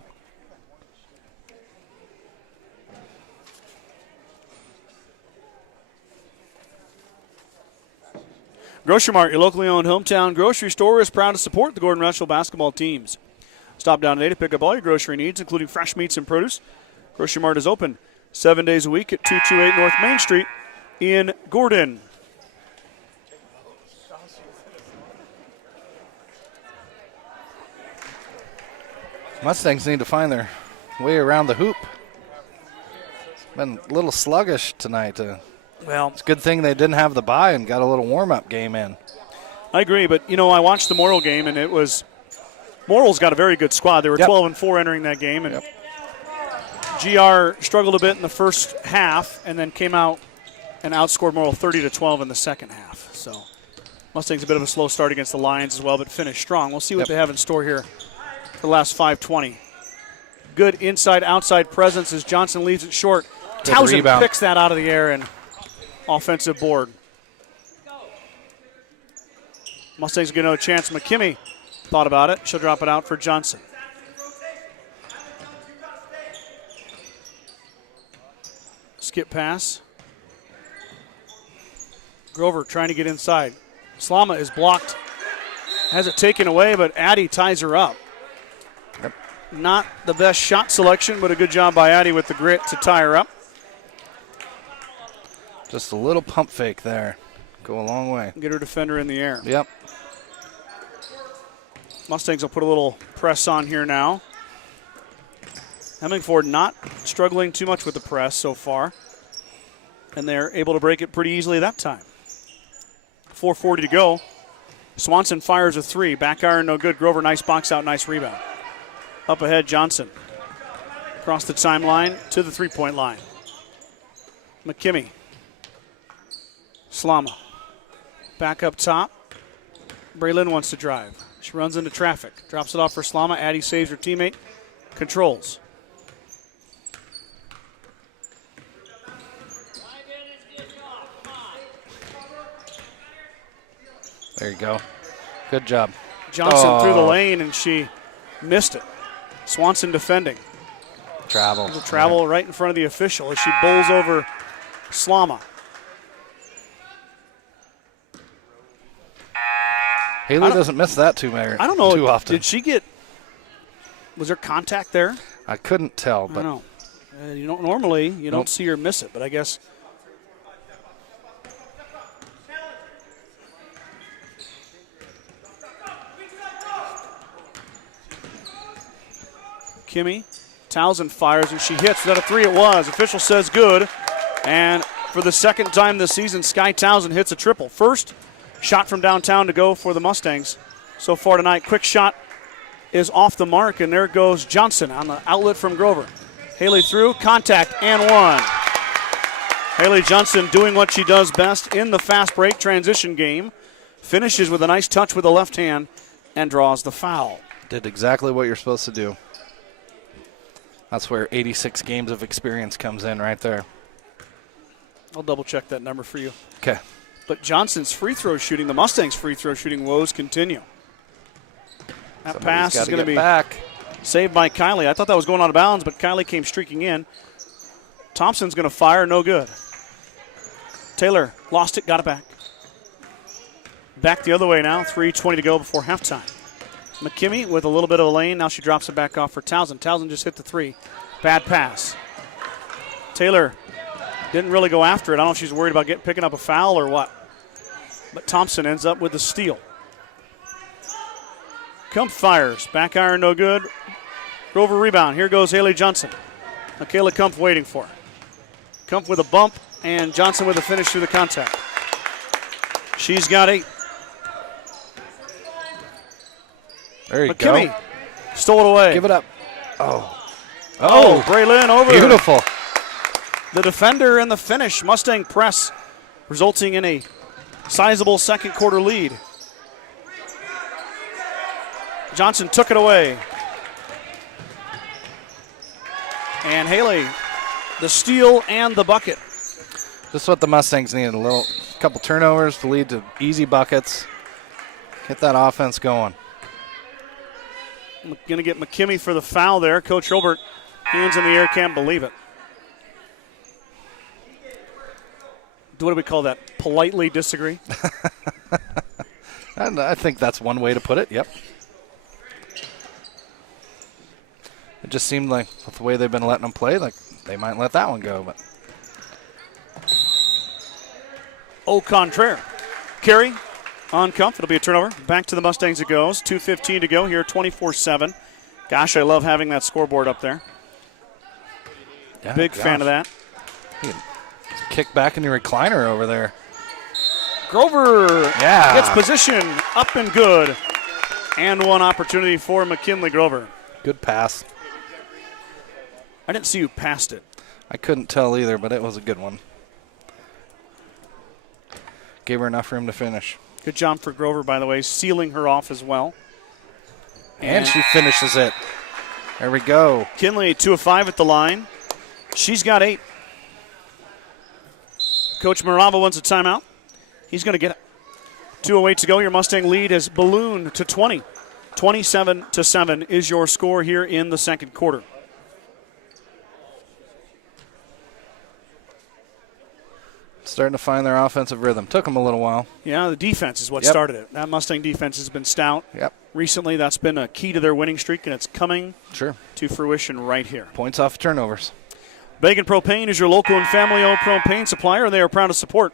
Grocery Mart, your locally owned hometown grocery store, is proud to support the Gordon-Rushville basketball teams. Stop down today to pick up all your grocery needs, including fresh meats and produce. Grocery Mart is open 7 days a week at 228 North Main Street in Gordon. Mustangs need to find their way around the hoop. Been a little sluggish tonight. Well, it's a good thing they didn't have the bye and got a little warm-up game in. I agree, but, I watched the Morrill game, and it was – Morrill's got a very good squad. They were 12-4 entering that game, and GR struggled a bit in the first half and then came out and outscored Morrill 30-12 in the second half. So Mustangs a bit of a slow start against the Lions as well, but finished strong. We'll see what they have in store here for the last 5:20. Good inside-outside presence as Johnson leaves it short. Townsend picks that out of the air and offensive board. Mustangs get no chance. McKimmey thought about it. She'll drop it out for Johnson. Skip pass. Grover trying to get inside. Slama is blocked. Has it taken away, but Addie ties her up. Not the best shot selection, but a good job by Addie with the grit to tie her up. Just a little pump fake there. Go a long way. Get her defender in the air. Yep. Mustangs will put a little press on here now. Hemingford not struggling too much with the press so far. And they're able to break it pretty easily that time. 4:40 to go. Swanson fires a 3. Back iron, no good. Grover, nice box out, nice rebound. Up ahead, Johnson. Across the timeline to the three-point line. McKimmey. Slama. Back up top. Braylon wants to drive. She runs into traffic. Drops it off for Slama. Addie saves her teammate. Controls. There you go. Good job. Johnson through the lane, and she missed it. Swanson defending. Travel. There's a travel right in front of the official as she bowls over Slama. Haley doesn't miss that too often. Did she get? Was there contact there? I couldn't tell, but I don't know. You don't normally don't see her miss it, but I guess. Kimmy Townsend fires and she hits. Was that a three? It was. Official says good. And for the second time this season, Sky Townsend hits a triple. First shot from downtown to go for the Mustangs so far tonight. Quick shot is off the mark, and there goes Johnson on the outlet from Grover. Haley through, contact, and one. Haley Johnson doing what she does best in the fast break transition game. Finishes with a nice touch with the left hand and draws the foul. Did exactly what you're supposed to do. That's where 86 games of experience comes in right there. I'll double check that number for you. Okay. But Johnson's free throw shooting, the Mustangs' free throw shooting woes continue. That pass is going to be back. Saved by Kylie. I thought that was going out of bounds, but Kylie came streaking in. Thompson's going to fire, no good. Taylor lost it, got it back. Back the other way now, 3:20 to go before halftime. McKimmey with a little bit of a lane. Now she drops it back off for Townsend. Townsend just hit the three. Bad pass. Taylor didn't really go after it. I don't know if she's worried about picking up a foul or what. But Thompson ends up with the steal. Kump fires. Back iron, no good. Grover rebound. Here goes Haley Johnson. Michaela Kump waiting for her. Kump with a bump, and Johnson with a finish through the contact. She's got 8. There you McKimmey go. stole it away. Give it up. Braylon over. Beautiful. The defender and the finish. Mustang press, resulting in a sizable second quarter lead. Johnson took it away. And Haley, the steal and the bucket. Just what the Mustangs need. Couple turnovers to lead to easy buckets. Get that offense going. Going to get McKimmey for the foul there. Coach Hilbert, hands in the air, can't believe it. What do we call that? Politely disagree? And I think that's one way to put it, yep. It just seemed like with the way they've been letting them play, like they might let that one go. But Au contraire. Carry on Kump. It'll be a turnover. Back to the Mustangs it goes. 2:15 to go here, 24-7. Gosh, I love having that scoreboard up there. yeah, Big fan of that. Kick back in your recliner over there. Grover Yeah. gets position up and good. And one opportunity for McKinley Grover. Good pass. I didn't see who passed it. I couldn't tell either, but it was a good one. Gave her enough room to finish. Good job for Grover, by the way, sealing her off as well. And she finishes it. There we go. Kinley, 2 of 5 at the line. She's got 8. Coach Morava wants a timeout. He's going to get it. 2:08 to go. Your Mustang lead has ballooned to 20. 27-7 is your score here in the second quarter. Starting to find their offensive rhythm. Took them a little while. Yeah, the defense is what Yep. started it. That Mustang defense has been stout. Yep. Recently, that's been a key to their winning streak, and it's coming Sure. to fruition right here. Points off turnovers. Bacon Propane is your local and family-owned propane supplier, and they are proud to support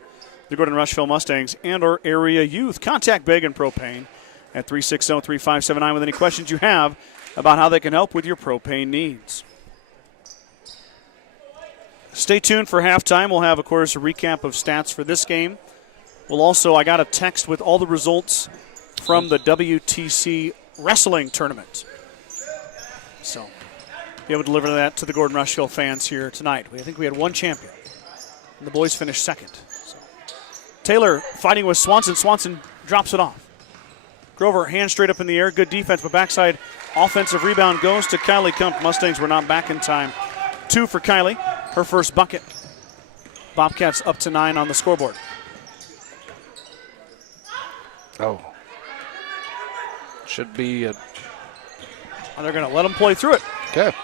the Gordon-Rushville Mustangs and our area youth. Contact Bacon Propane at 360-3579 with any questions you have about how they can help with your propane needs. Stay tuned for halftime. We'll have, of course, a recap of stats for this game. We'll also, I got a text with all the results from the WTC wrestling tournament. So, be able to deliver that to the Gordon-Rushville fans here tonight. I think we had one champion, and the boys finished second. So. Taylor fighting with Swanson. Swanson drops it off. Grover, hand straight up in the air. Good defense, but backside offensive rebound goes to Kylie Kump. Mustangs were not back in time. 2 for Kylie, her first bucket. Bobcats up to 9 on the scoreboard. Oh. Should be a... And they're going to let them play through it. Okay.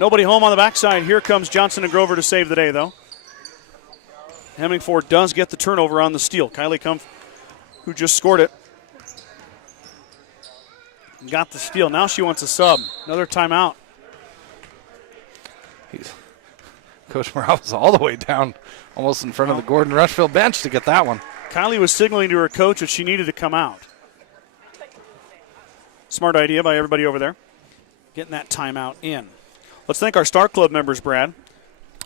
Nobody home on the backside. Here comes Johnson and Grover to save the day, though. Hemingford does get the turnover on the steal. Kylie Kump, who just scored it, got the steal. Now she wants a sub. Another timeout. Coach Morale was all the way down, almost in front of the Gordon-Rushville bench to get that one. Kylie was signaling to her coach that she needed to come out. Smart idea by everybody over there, getting that timeout in. Let's thank our Star Club members, Brad.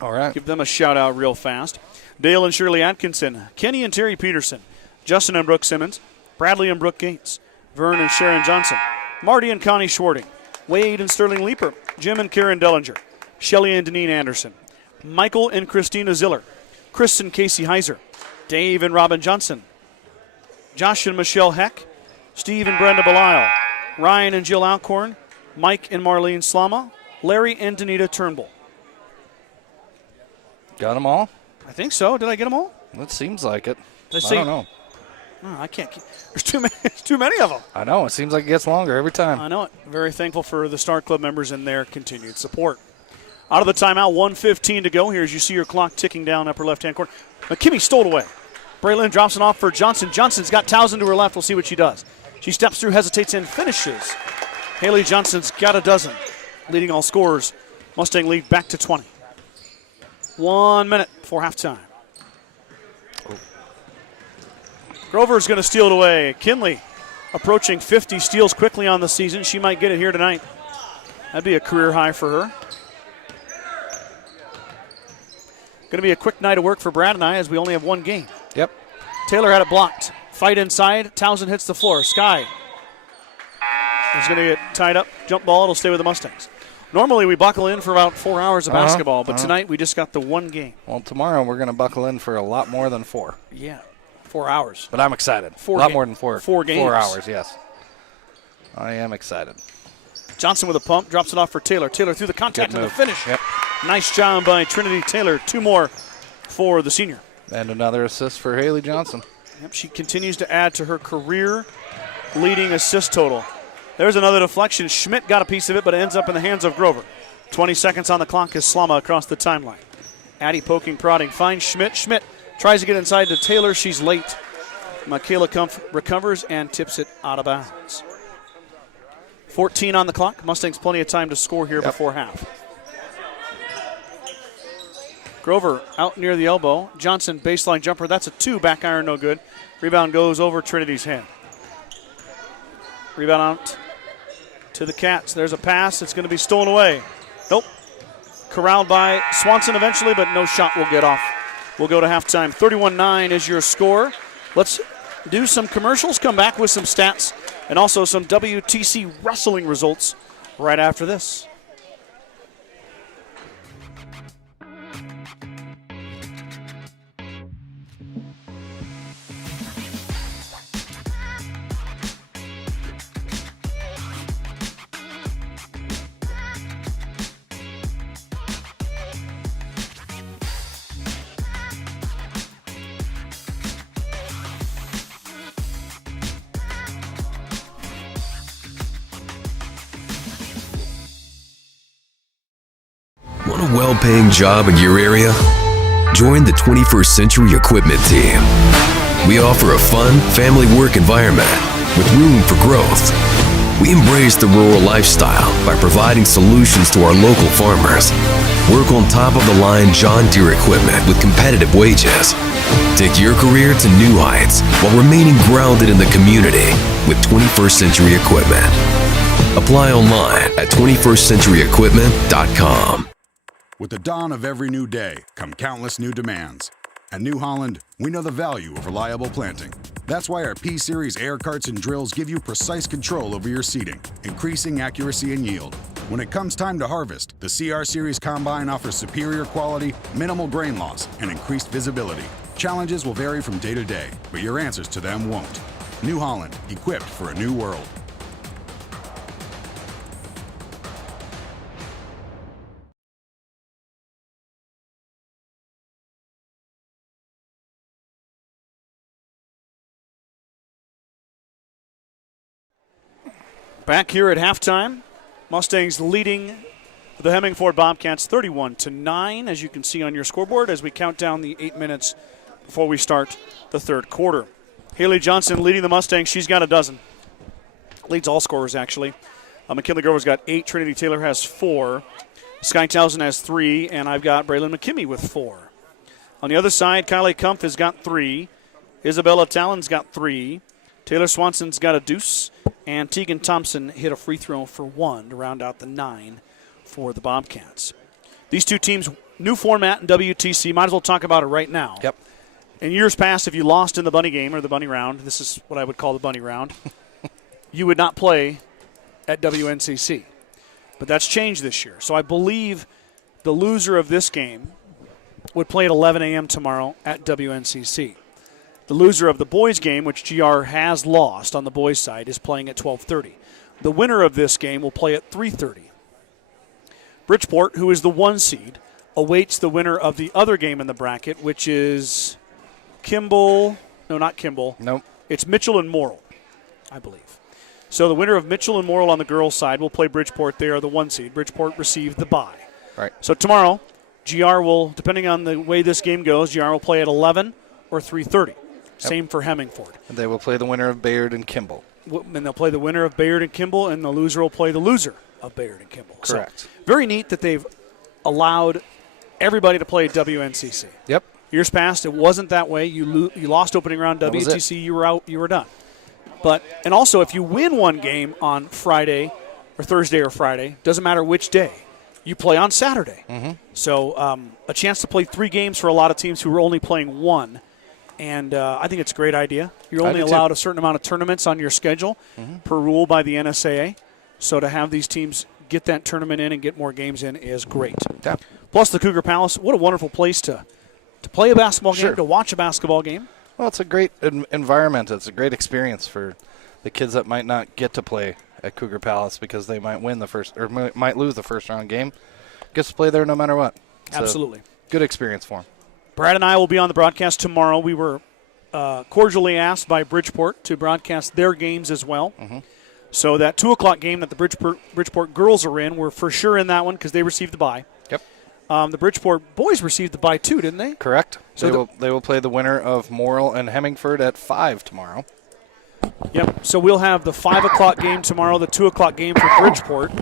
All right. Give them a shout-out real fast. Dale and Shirley Atkinson, Kenny and Terry Peterson, Justin and Brooke Simmons, Bradley and Brooke Gates, Vern and Sharon Johnson, Marty and Connie Schwarting, Wade and Sterling Leeper, Jim and Karen Dellinger, Shelley and Deneen Anderson, Michael and Christina Ziller, Chris and Casey Heiser, Dave and Robin Johnson, Josh and Michelle Heck, Steve and Brenda Belisle, Ryan and Jill Alcorn, Mike and Marlene Slama, Larry and Danita Turnbull. Got them all? I think so. Did I get them all? It seems like it. Did I say, don't know. Oh, I can't. There's too many. There's too many of them. I know. It seems like it gets longer every time. I know it. Very thankful for the Star Club members and their continued support. Out of the timeout, 1:15 to go. Here as you see your clock ticking down upper left-hand corner. McKimmey stole it away. Braylon drops it off for Johnson. Johnson's got Towson to her left. We'll see what she does. She steps through, hesitates, and finishes. Haley Johnson's got a dozen, leading all scorers. Mustang lead back to 20. 1 minute before halftime. Grover's going to steal it away. Kinley approaching 50 steals quickly on the season. She might get it here tonight. That'd be a career high for her. Going to be a quick night of work for Brad and I as we only have one game. Yep. Taylor had it blocked. Fight inside. Towson hits the floor. Sky is going to get tied up. Jump ball. It'll stay with the Mustangs. Normally we buckle in for about 4 hours of basketball, but tonight we just got the one game. Well, tomorrow we're going to buckle in for a lot more than 4. Yeah, 4 hours. But I'm excited. A lot more than 4. 4 games. 4 hours, yes. I am excited. Johnson with a pump, drops it off for Taylor. Taylor through the contact and the finish. Yep. Nice job by Trinity Taylor. 2 more for the senior. And another assist for Haley Johnson. Yep, she continues to add to her career-leading assist total. There's another deflection. Schmidt got a piece of it, but it ends up in the hands of Grover. 20 seconds on the clock as Slama across the timeline. Addie poking, prodding, finds Schmidt. Schmidt tries to get inside to Taylor. She's late. Michaela Kumpf recovers and tips it out of bounds. 14 on the clock. Mustangs plenty of time to score here before half. Grover out near the elbow. Johnson baseline jumper. That's a 2. Back iron, no good. Rebound goes over Trinity's head. Rebound out to the Cats. There's a pass. It's going to be stolen away. Nope. Corralled by Swanson eventually, but no shot will get off. We'll go to halftime. 31-9 is your score. Let's do some commercials, come back with some stats, and also some WTC wrestling results right after this. Want a well-paying job in your area? Join the 21st Century Equipment Team. We offer a fun, family work environment with room for growth. We embrace the rural lifestyle by providing solutions to our local farmers. Work on top-of-the-line John Deere equipment with competitive wages. Take your career to new heights while remaining grounded in the community with 21st Century Equipment. Apply online at 21stcenturyequipment.com. With the dawn of every new day come countless new demands. At New Holland, we know the value of reliable planting. That's why our P-Series air carts and drills give you precise control over your seeding, increasing accuracy and yield. When it comes time to harvest, the CR Series Combine offers superior quality, minimal grain loss, and increased visibility. Challenges will vary from day to day, but your answers to them won't. New Holland, equipped for a new world. Back here at halftime, Mustangs leading the Hemingford Bobcats 31-9, as you can see on your scoreboard as we count down the 8 minutes before we start the third quarter. Haley Johnson leading the Mustangs. She's got a dozen. Leads all scorers, actually. McKinley Grover's got 8. Trinity Taylor has 4. Sky Towson has 3. And I've got Braylon McKimmey with 4. On the other side, Kylie Kumpf has got 3. Isabella Talon's got 3. Taylor Swanson's got a deuce. And Tegan Thompson hit a free throw for 1 to round out the 9 for the Bobcats. These two teams, new format in WTC. Might as well talk about it right now. Yep. In years past, if you lost in the bunny game or the bunny round, this is what I would call the bunny round, you would not play at WNCC. But that's changed this year. So I believe the loser of this game would play at 11 a.m. tomorrow at WNCC. The loser of the boys' game, which GR has lost on the boys' side, is playing at 12:30. The winner of this game will play at 3:30. Bridgeport, who is the 1 seed, awaits the winner of the other game in the bracket, which is Kimball. No, not Kimball. Nope. It's Mitchell and Morrill, I believe. So the winner of Mitchell and Morrill on the girls' side will play Bridgeport. They are the 1 seed. Bridgeport received the bye. Right. So tomorrow, GR will, depending on the way this game goes, GR will play at 11 or 3:30. Same for Hemingford. And they will play the winner of Bayard and Kimball. And they'll play the winner of Bayard and Kimball, and the loser will play the loser of Bayard and Kimball. Correct. So, very neat that they've allowed everybody to play at WNCC. Yep. Years past, it wasn't that way. You lost opening round WTC, you were out, you were done. And also, if you win one game on Friday or Thursday or Friday, doesn't matter which day, you play on Saturday. Mm-hmm. So a chance to play 3 games for a lot of teams who were only playing 1. And I think it's a great idea. You're only allowed a certain amount of tournaments on your schedule per rule by the NSAA. So to have these teams get that tournament in and get more games in is great. Yeah. Plus the Cougar Palace, what a wonderful place to play a basketball game, to watch a basketball game. Well, it's a great environment. It's a great experience for the kids that might not get to play at Cougar Palace because they might win the first or might lose the first round game. Gets to play there no matter what. It's Absolutely. Good experience for them. Brad and I will be on the broadcast tomorrow. We were cordially asked by Bridgeport to broadcast their games as well. Mm-hmm. So that 2 o'clock game that the Bridgeport girls are in, we're for sure in that one because they received the bye. Yep. The Bridgeport boys received the bye too, didn't they? Correct. So they will play the winner of Morrill and Hemingford at 5 tomorrow. Yep. So we'll have the 5 o'clock game tomorrow, the 2 o'clock game for Bridgeport.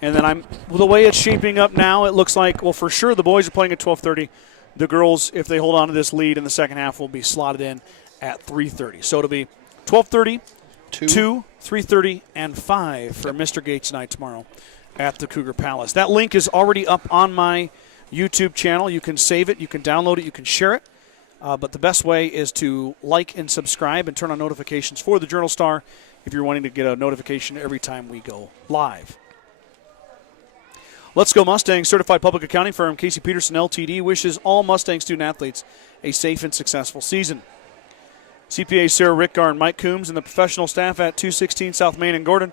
And then the way it's shaping up now, it looks like, well, for sure the boys are playing at 12:30. The girls, if they hold on to this lead in the second half, will be slotted in at 3:30. So it'll be 12:30, 2, 3:30, and 5 for Mr. Gates night tomorrow at the Cougar Palace. That link is already up on my YouTube channel. You can save it, you can download it, you can share it. But the best way is to like and subscribe and turn on notifications for the Journal Star if you're wanting to get a notification every time we go live. Let's Go Mustangs certified public accounting firm Casey Peterson LTD wishes all Mustang student athletes a safe and successful season. CPA Sarah Rickgar and Mike Coombs and the professional staff at 216 South Main in Gordon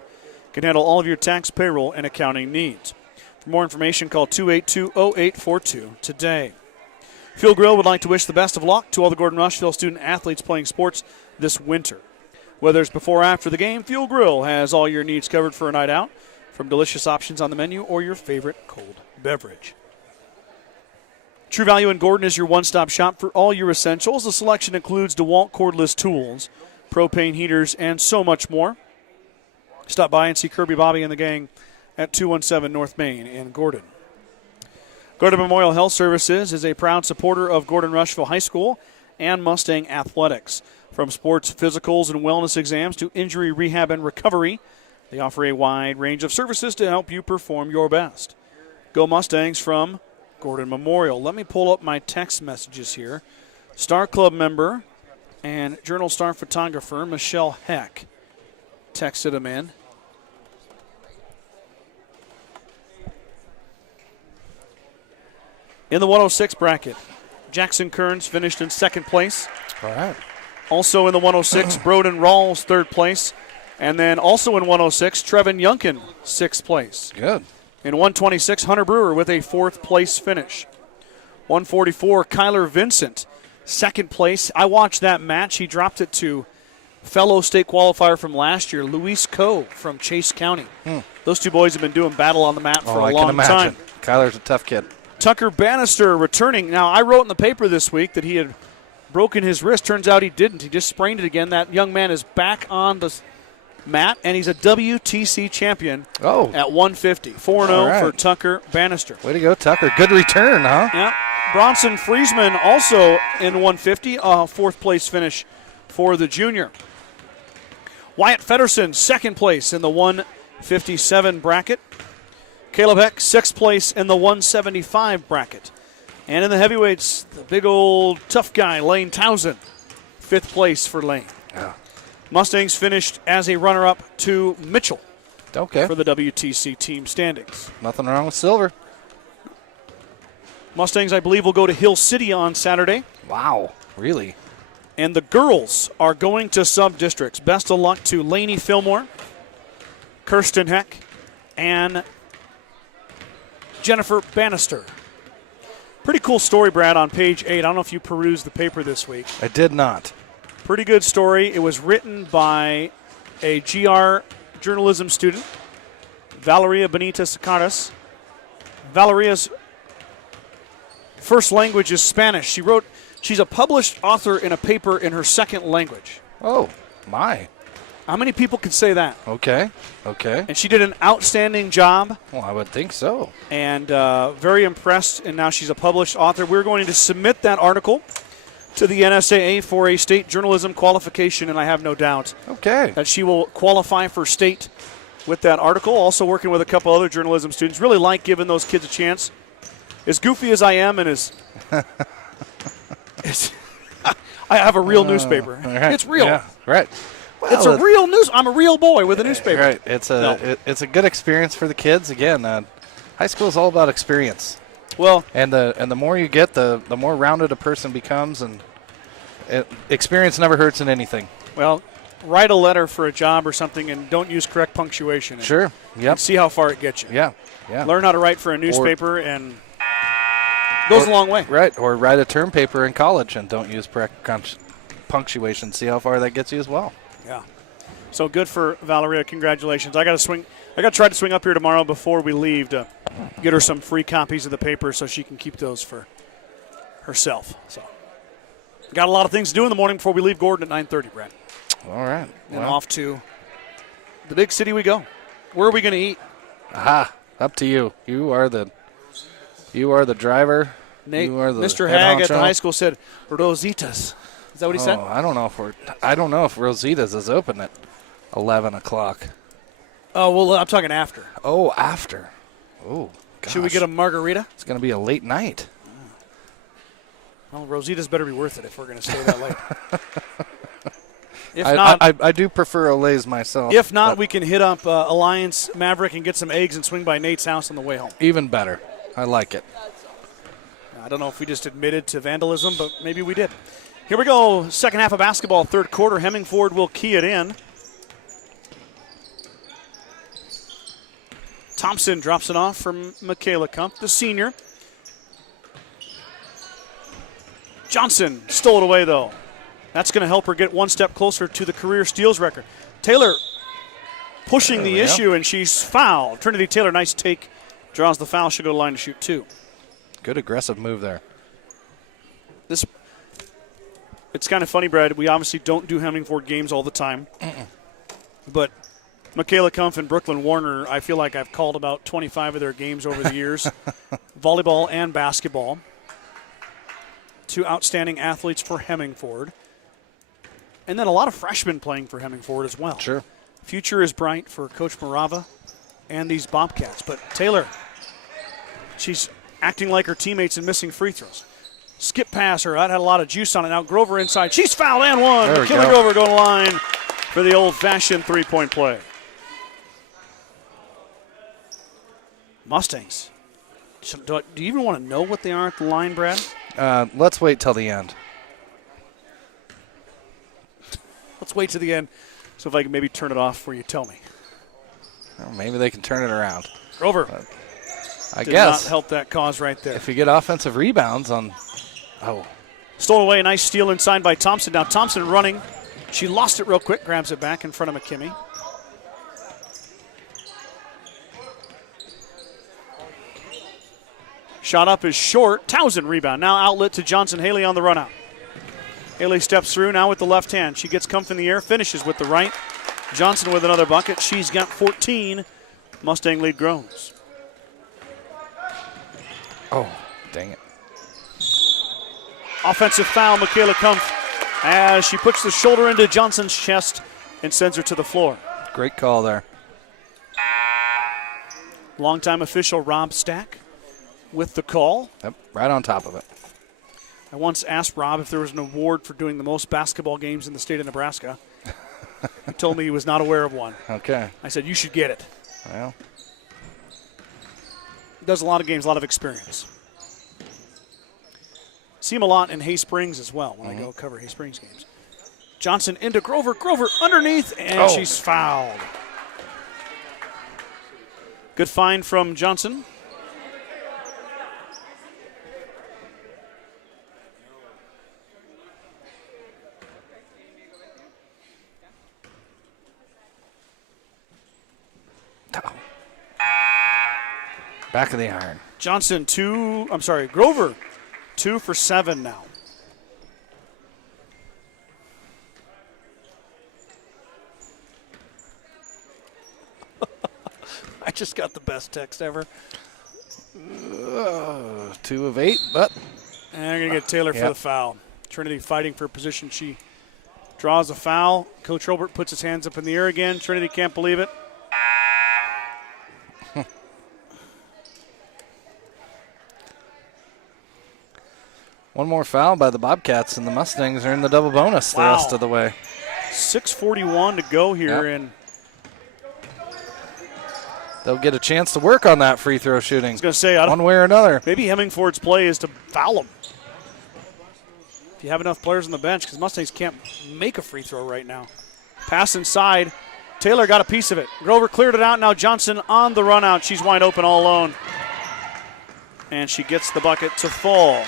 can handle all of your tax, payroll, and accounting needs. For more information, call 282-0842 today. Fuel Grill would like to wish the best of luck to all the Gordon-Rushville student athletes playing sports this winter. Whether it's before or after the game, Fuel Grill has all your needs covered for a night out, from delicious options on the menu or your favorite cold beverage. True Value in Gordon is your one-stop shop for all your essentials. The selection includes DeWalt cordless tools, propane heaters, and so much more. Stop by and see Kirby, Bobby, and the gang at 217 North Main in Gordon. Gordon Memorial Health Services is a proud supporter of Gordon-Rushville High School and Mustang athletics. From sports physicals and wellness exams to injury rehab and recovery, they offer a wide range of services to help you perform your best. Go Mustangs from Gordon Memorial. Let me pull up my text messages here. Star Club member and Journal Star photographer Michelle Heck texted him in. In the 106 bracket, Jackson Kearns finished in second place. All right. Also in the 106, Broden Rawls, 3rd place. And then also in 106, Trevin Yunkin, 6th place. Good. In 126, Hunter Brewer with a 4th place finish. 144, Kyler Vincent, 2nd place. I watched that match. He dropped it to fellow state qualifier from last year, Luis Coe from Chase County. Those two boys have been doing battle on the mat for a I long can imagine. time. Kyler's a tough kid. Tucker Bannister returning. Now, I wrote in the paper this week that he had broken his wrist. Turns out he didn't. He just sprained it again. That young man is back on the mat, and he's a WTC champion at 150. 4-0 for Tucker Bannister. Way to go, Tucker. Good return, huh? Yeah. Bronson Friesman also in 150, 4th place finish for the junior. Wyatt Fedderson, 2nd place in the 157 bracket. Caleb Heck, 6th place in the 175 bracket. And in the heavyweights, the big old tough guy, Lane Townsend, 5th place for Lane. Yeah. Mustangs finished as a runner-up to Mitchell for the WTC team standings. Nothing wrong with silver. Mustangs, I believe, will go to Hill City on Saturday. Wow, really? And the girls are going to sub-districts. Best of luck to Lainey Fillmore, Kirsten Heck, and Jennifer Bannister. Pretty cool story, Brad, on page 8. I don't know if you perused the paper this week. I did not. Pretty good story. It was written by a GR journalism student, Valeria Benitez Sacaras. Valeria's first language is Spanish. She's a published author in a paper in her 2nd language. Oh, my. How many people can say that? Okay. And she did an outstanding job. Well, I would think so. And very impressed, and now she's a published author. We're going to submit that article to the NSAA for a state journalism qualification, and I have no doubt that she will qualify for state with that article. Also working with a couple other journalism students. Really like giving those kids a chance. As goofy as I am and as I have a real newspaper. Right. It's real. Yeah, right. Well, it's a real news. I'm a real boy with a newspaper. Right. It's a good experience for the kids. Again, high school is all about experience. Well, and the more you get, the more rounded a person becomes, and experience never hurts in anything. Well, write a letter for a job or something and don't use correct punctuation. Sure. Yep. And see how far it gets you. Yeah. Learn how to write for a newspaper and goes a long way. Right. Or write a term paper in college and don't use correct punctuation. See how far that gets you as well. Yeah. So good for Valeria. Congratulations. I got to try to swing up here tomorrow before we leave to get her some free copies of the paper so she can keep those for herself. So got a lot of things to do in the morning before we leave Gordon at 9:30, Brad. All right. And off to the big city we go. Where are we going to eat? Aha. Up to you. You are the driver. Nate, you are the Mr. head Hag at the honcho. high school said Rositas. Is that what he said? I don't know if Rosita's is open at 11 o'clock. Oh, well, I'm talking after. Oh, after. Oh, gosh. Should we get a margarita? It's going to be a late night. Well, Rosita's better be worth it if we're going to stay that late. If I do prefer Olays myself. If not, we can hit up Alliance Maverick and get some eggs and swing by Nate's house on the way home. Even better. I like it. I don't know if we just admitted to vandalism, but maybe we did. Here we go. Second half of basketball, 3rd quarter. Hemingford will key it in. Thompson drops it off from Michaela Kump, the senior. Johnson stole it away, though. That's going to help her get one step closer to the career steals record. Taylor pushing the issue, and she's fouled. Trinity Taylor, nice take. Draws the foul. She'll go to the line to shoot 2. Good aggressive move there. It's kind of funny, Brad. We obviously don't do Hemingford games all the time. But Michaela Kumpf and Brooklyn Warner, I feel like I've called about 25 of their games over the years. Volleyball and basketball. 2 outstanding athletes for Hemingford. And then a lot of freshmen playing for Hemingford as well. Sure. Future is bright for Coach Morava and these Bobcats. But Taylor, she's acting like her teammates and missing free throws. Skip pass her. That had a lot of juice on it. Now Grover inside. She's fouled and one. McKinley Grover going to line for the old-fashioned three-point play. Mustangs. Do you even want to know what they are at the line, Brad? Let's wait till the end. Let's wait to the end. So if I can maybe turn it off for you, tell me. Well, maybe they can turn it around. Grover. I Did guess. not help that cause right there. If you get offensive rebounds on. Oh. Stolen away, a nice steal inside by Thompson. Now Thompson running. She lost it real quick, grabs it back in front of McKimmie. Shot up is short. Townsend rebound. Now outlet to Johnson. Haley on the run out. Haley steps through now with the left hand. She gets comfy in the air, finishes with the right. Johnson with another bucket. She's got 14. Mustang lead grows. Oh, dang it. Offensive foul, Michaela Kumpf, as she puts the shoulder into Johnson's chest and sends her to the floor. Great call there. Longtime official Rob Stack with the call. Yep, right on top of it. I once asked Rob if there was an award for doing the most basketball games in the state of Nebraska. He told me he was not aware of one. Okay. I said, you should get it. Well, Does a lot of games, a lot of experience. See him a lot in Hay Springs as well when I go cover Hay Springs games. Johnson into Grover. Grover underneath, and she's fouled. Good find from Johnson. back of the iron. Johnson, Grover, 2 for 7 now. I just got the best text ever. 2 of 8, but. And they're going to get Taylor for the foul. Trinity fighting for position. She draws a foul. Coach Robert puts his hands up in the air again. Trinity can't believe it. One more foul by the Bobcats, and the Mustangs are in the double bonus the rest of the way. 6:41 to go here, and they'll get a chance to work on that free throw shooting. I was going to say, one way or another. Maybe Hemingford's play is to foul him. If you have enough players on the bench, because Mustangs can't make a free throw right now. Pass inside. Taylor got a piece of it. Grover cleared it out. Now Johnson on the run out. She's wide open all alone. And she gets the bucket to fall.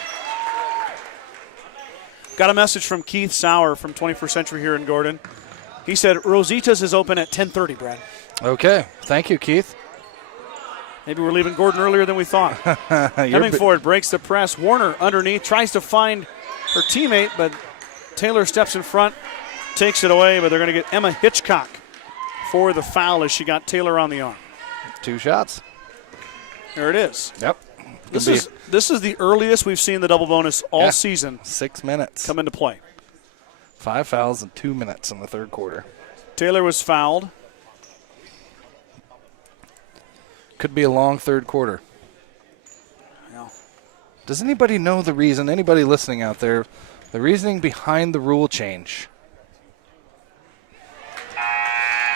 Got a message from Keith Sauer from 21st Century here in Gordon. He said Rosita's is open at 10:30, Brad. Okay. Thank you, Keith. Maybe we're leaving Gordon earlier than we thought. Hemingford breaks the press. Warner underneath, tries to find her teammate, but Taylor steps in front, takes it away, but they're going to get Emma Hitchcock for the foul as she got Taylor on the arm. 2 shots. There it is. Yep. This is the earliest we've seen the double bonus all season. 6 minutes. Come into play. 5 fouls in 2 minutes in the third quarter. Taylor was fouled. Could be a long third quarter. Yeah. Does anybody know the reason, anybody listening out there, the reasoning behind the rule change?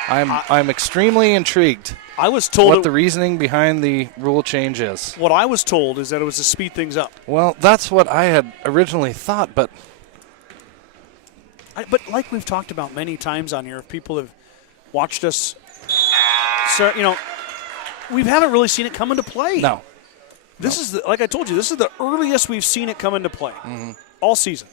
I'm extremely intrigued. I was told what the reasoning behind the rule change is. What I was told is that it was to speed things up. Well, that's what I had originally thought, but like we've talked about many times on here, if people have watched us, we haven't really seen it come into play. No. This is, like I told you, this is the earliest we've seen it come into play all season,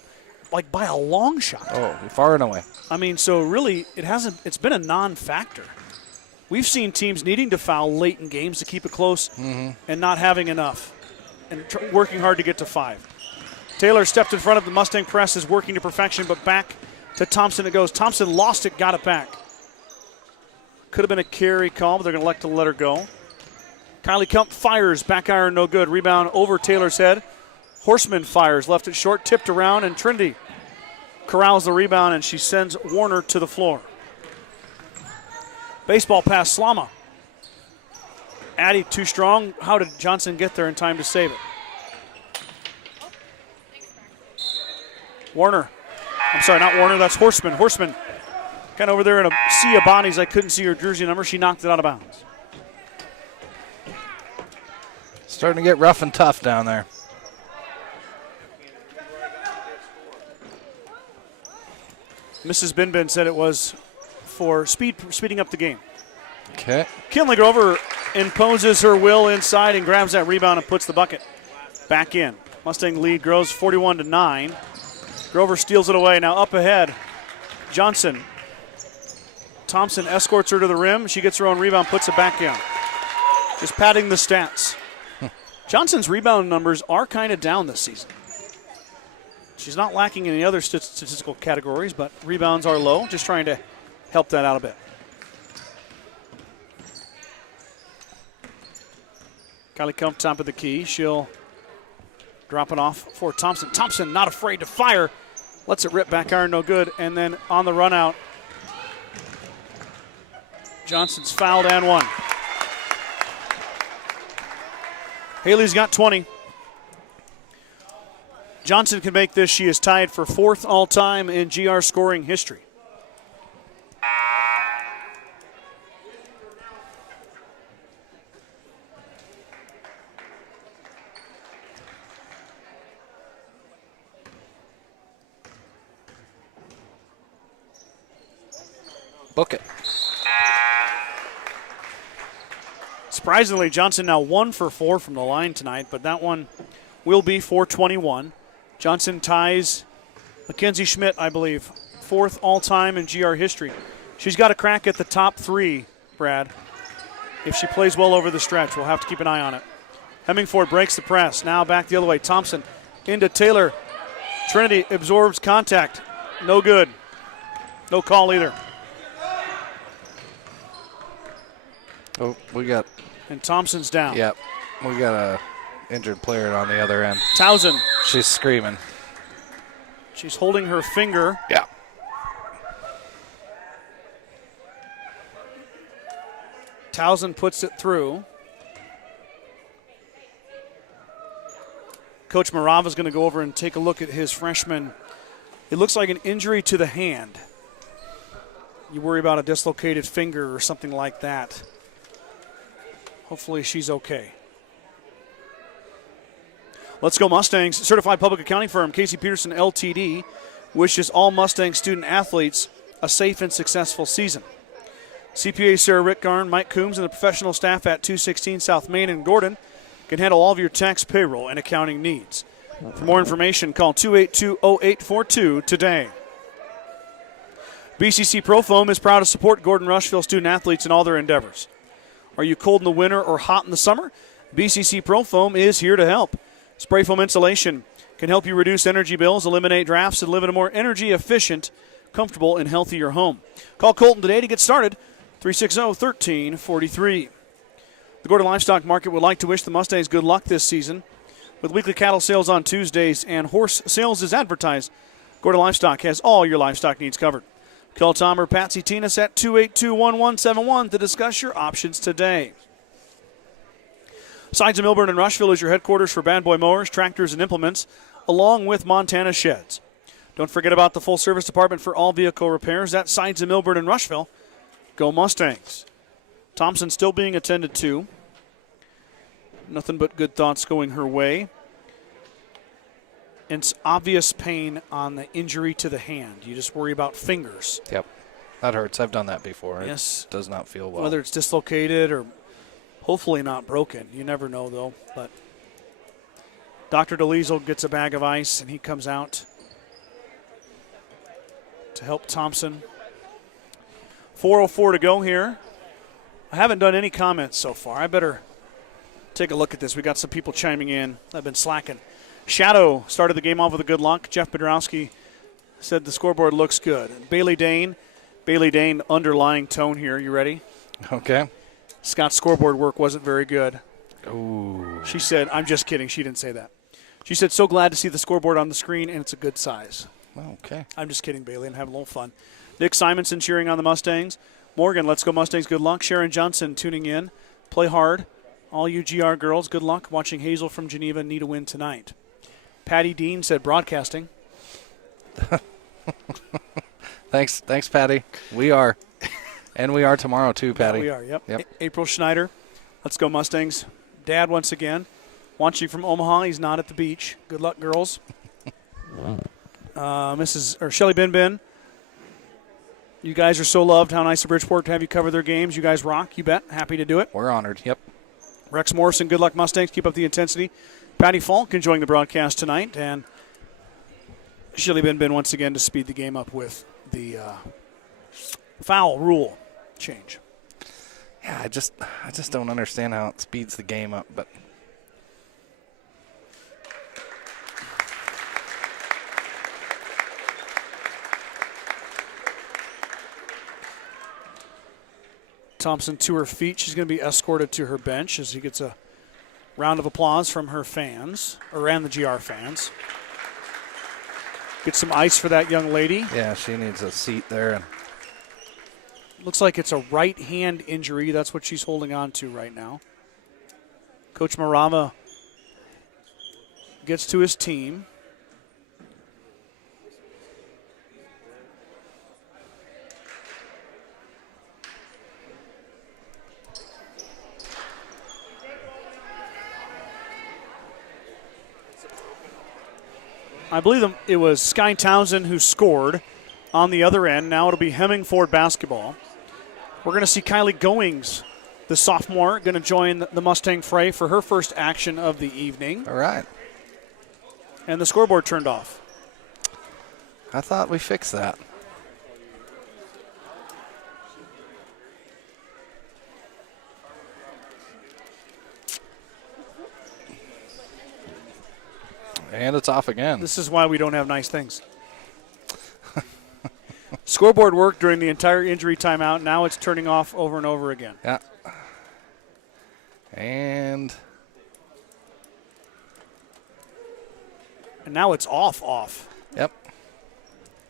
like by a long shot. Oh, far and away. I mean, so really, it's been a non-factor. We've seen teams needing to foul late in games to keep it close and not having enough and working hard to get to 5. Taylor stepped in front of the Mustang press, is working to perfection, but back to Thompson it goes. Thompson lost it, got it back. Could have been a carry call, but they're going to elect to let her go. Kylie Kump fires, back iron, no good. Rebound over Taylor's head. Horseman fires, left it short, tipped around, and Trinity corrals the rebound, and she sends Warner to the floor. Baseball pass, Slama. Addie too strong. How did Johnson get there in time to save it? Warner. I'm sorry, not Warner, that's Horseman. Horseman kind of over there in a sea of bodies. I couldn't see her jersey number. She knocked it out of bounds. Starting to get rough and tough down there. Mrs. Bin said it was for speeding up the game. Okay. Kinley Grover imposes her will inside and grabs that rebound and puts the bucket back in. Mustang lead grows 41-9. Grover steals it away. Now up ahead, Johnson. Thompson escorts her to the rim. She gets her own rebound, puts it back in. Just padding the stats. Johnson's rebound numbers are kind of down this season. She's not lacking in any other statistical categories, but rebounds are low. Just trying to help that out a bit. Kylie Kump, top of the key. She'll drop it off for Thompson. Thompson not afraid to fire. Lets it rip back iron, no good. And then on the run out, Johnson's fouled and one. Haley's got 20. Johnson can make this. She is tied for 4th all-time in GR scoring history. Book it. Surprisingly, Johnson now 1 for 4 from the line tonight, but that one will be 421. Johnson ties Mackenzie Schmidt, I believe, 4th all-time in GR history. She's got a crack at the top 3, Brad. If she plays well over the stretch, we'll have to keep an eye on it. Hemingford breaks the press. Now back the other way. Thompson into Taylor. Trinity absorbs contact. No good. No call either. Oh, we got. And Thompson's down. Yep. We got a injured player on the other end. Towson. She's screaming. She's holding her finger. Yeah. Towson puts it through. Coach Marava is going to go over and take a look at his freshman. It looks like an injury to the hand. You worry about a dislocated finger or something like that. Hopefully she's okay. Let's go Mustangs. Certified public accounting firm Casey Peterson LTD wishes all Mustang student athletes a safe and successful season. CPA Sarah Rickgarn, Mike Coombs, and the professional staff at 216 South Main in Gordon can handle all of your tax, payroll, and accounting needs. For more information, call 282-0842 today. BCC Pro Foam is proud to support Gordon-Rushville student athletes in all their endeavors. Are you cold in the winter or hot in the summer? BCC Pro Foam is here to help. Spray foam insulation can help you reduce energy bills, eliminate drafts, and live in a more energy-efficient, comfortable, and healthier home. Call Colton today to get started, 360-1343. The Gordon Livestock Market would like to wish the Mustangs good luck this season. With weekly cattle sales on Tuesdays and horse sales as advertised, Gordon Livestock has all your livestock needs covered. Call Tom or Patsy Tinas at 282-1171 to discuss your options today. Sides of Millburn and Rushville is your headquarters for Bad Boy Mowers, tractors, and implements, along with Montana Sheds. Don't forget about the full-service department for all vehicle repairs at Sides of Millburn and Rushville. Go Mustangs. Thompson still being attended to. Nothing but good thoughts going her way. It's obvious pain on the injury to the hand. You just worry about fingers. Yep. That hurts. I've done that before. Yes. It does not feel well. Whether it's dislocated or hopefully not broken. You never know, though. But Dr. DeLiesel gets a bag of ice, and he comes out to help Thompson. 4:04 to go here. I haven't done any comments so far. I better take a look at this. We got some people chiming in. I've been slacking. Shadow started the game off with a good luck. Jeff Bedrowski said the scoreboard looks good. Bailey Dane, underlying tone here. You ready? Okay. Scott's scoreboard work wasn't very good. Ooh. She said, I'm just kidding. She didn't say that. She said, so glad to see the scoreboard on the screen, and it's a good size. Okay. I'm just kidding, Bailey, and having a little fun. Nick Simonson cheering on the Mustangs. Morgan, let's go Mustangs, good luck. Sharon Johnson tuning in. Play hard. All you GR girls, good luck. Watching Hazel from Geneva need a win tonight. Patty Dean said broadcasting. Thanks, Patty. We are. And we are tomorrow, too, Patty. Yeah, we are, yep. April Schneider, let's go Mustangs. Dad, once again, watching from Omaha. He's not at the beach. Good luck, girls. Shelly Bin You guys are so loved. How nice of Bridgeport to have you cover their games. You guys rock. You bet. Happy to do it. We're honored. Yep. Rex Morrison, good luck Mustangs. Keep up the intensity. Patty Falk enjoying the broadcast tonight. And Shilly Bin once again to speed the game up with the foul rule change. Yeah, I just don't understand how it speeds the game up, but Thompson to her feet. She's going to be escorted to her bench as he gets a round of applause from her fans, and the GR fans. Get some ice for that young lady. yeah, she needs a seat there. And Looks like it's a right hand injury. That's what she's holding on to right now. Coach Marava gets to his team. I believe it was Sky Townsend who scored on the other end. Now it'll be Hemingford basketball. We're going to see Kylie Goings, the sophomore, going to join the Mustang fray for her first action of the evening. all right. And the scoreboard turned off. I thought we fixed that. And it's off again. This is why we don't have nice things. Scoreboard worked during the entire injury timeout. Now it's turning off over and over again. Yeah. And now it's off. yep.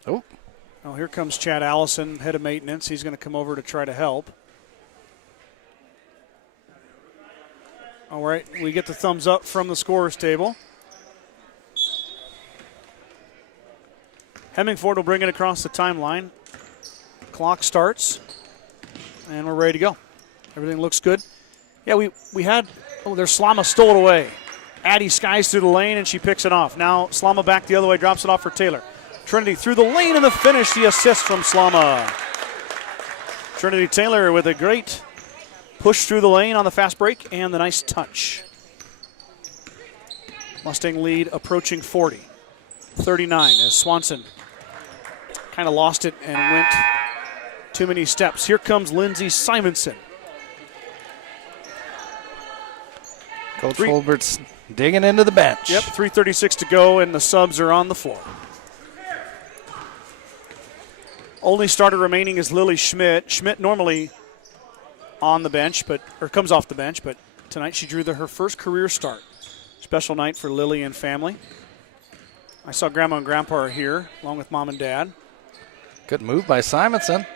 Oh, Oh, here comes Chad Allison, head of maintenance. He's going to come over to try to help. All right, we get the thumbs up from the scorer's table. Hemingford will bring it across the timeline. Clock starts, and we're ready to go. Everything looks good. Yeah, we had, there's Slama stole it away. Addie skies through the lane, and she picks it off. Now Slama back the other way, drops it off for Taylor. Trinity through the lane, and the finish, the assist from Slama. Trinity Taylor with a great push through the lane on the fast break, and the nice touch. Mustang lead approaching 40. 39 as Swanson kind of lost it and went too many steps. Here comes Lindsay Simonson. Coach Holbert's digging into the bench. Yep, 3:36 to go, and the subs are on the floor. Only starter remaining is Lily Schmidt. Schmidt normally on the bench, or comes off the bench, but tonight she drew her first career start. Special night for Lily and family. I saw Grandma and Grandpa are here, along with Mom and Dad. Good move by Simonson.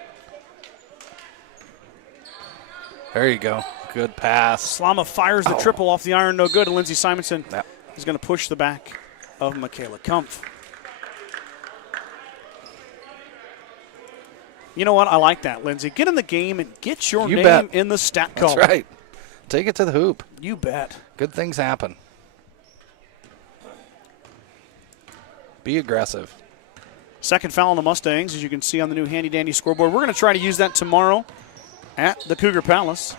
There you go. Good pass. Slama fires the triple off the iron, no good, and Lindsay Simonson Yep. is going to push the back of Michaela Kumpf. You know what? I like that, Lindsay. Get in the game and get your name bet. in the stat That's column. right. Take it to the hoop. You bet. Good things happen. Be aggressive. Second foul on the Mustangs, as you can see on the new handy-dandy scoreboard. We're going to try to use that tomorrow at the Cougar Palace.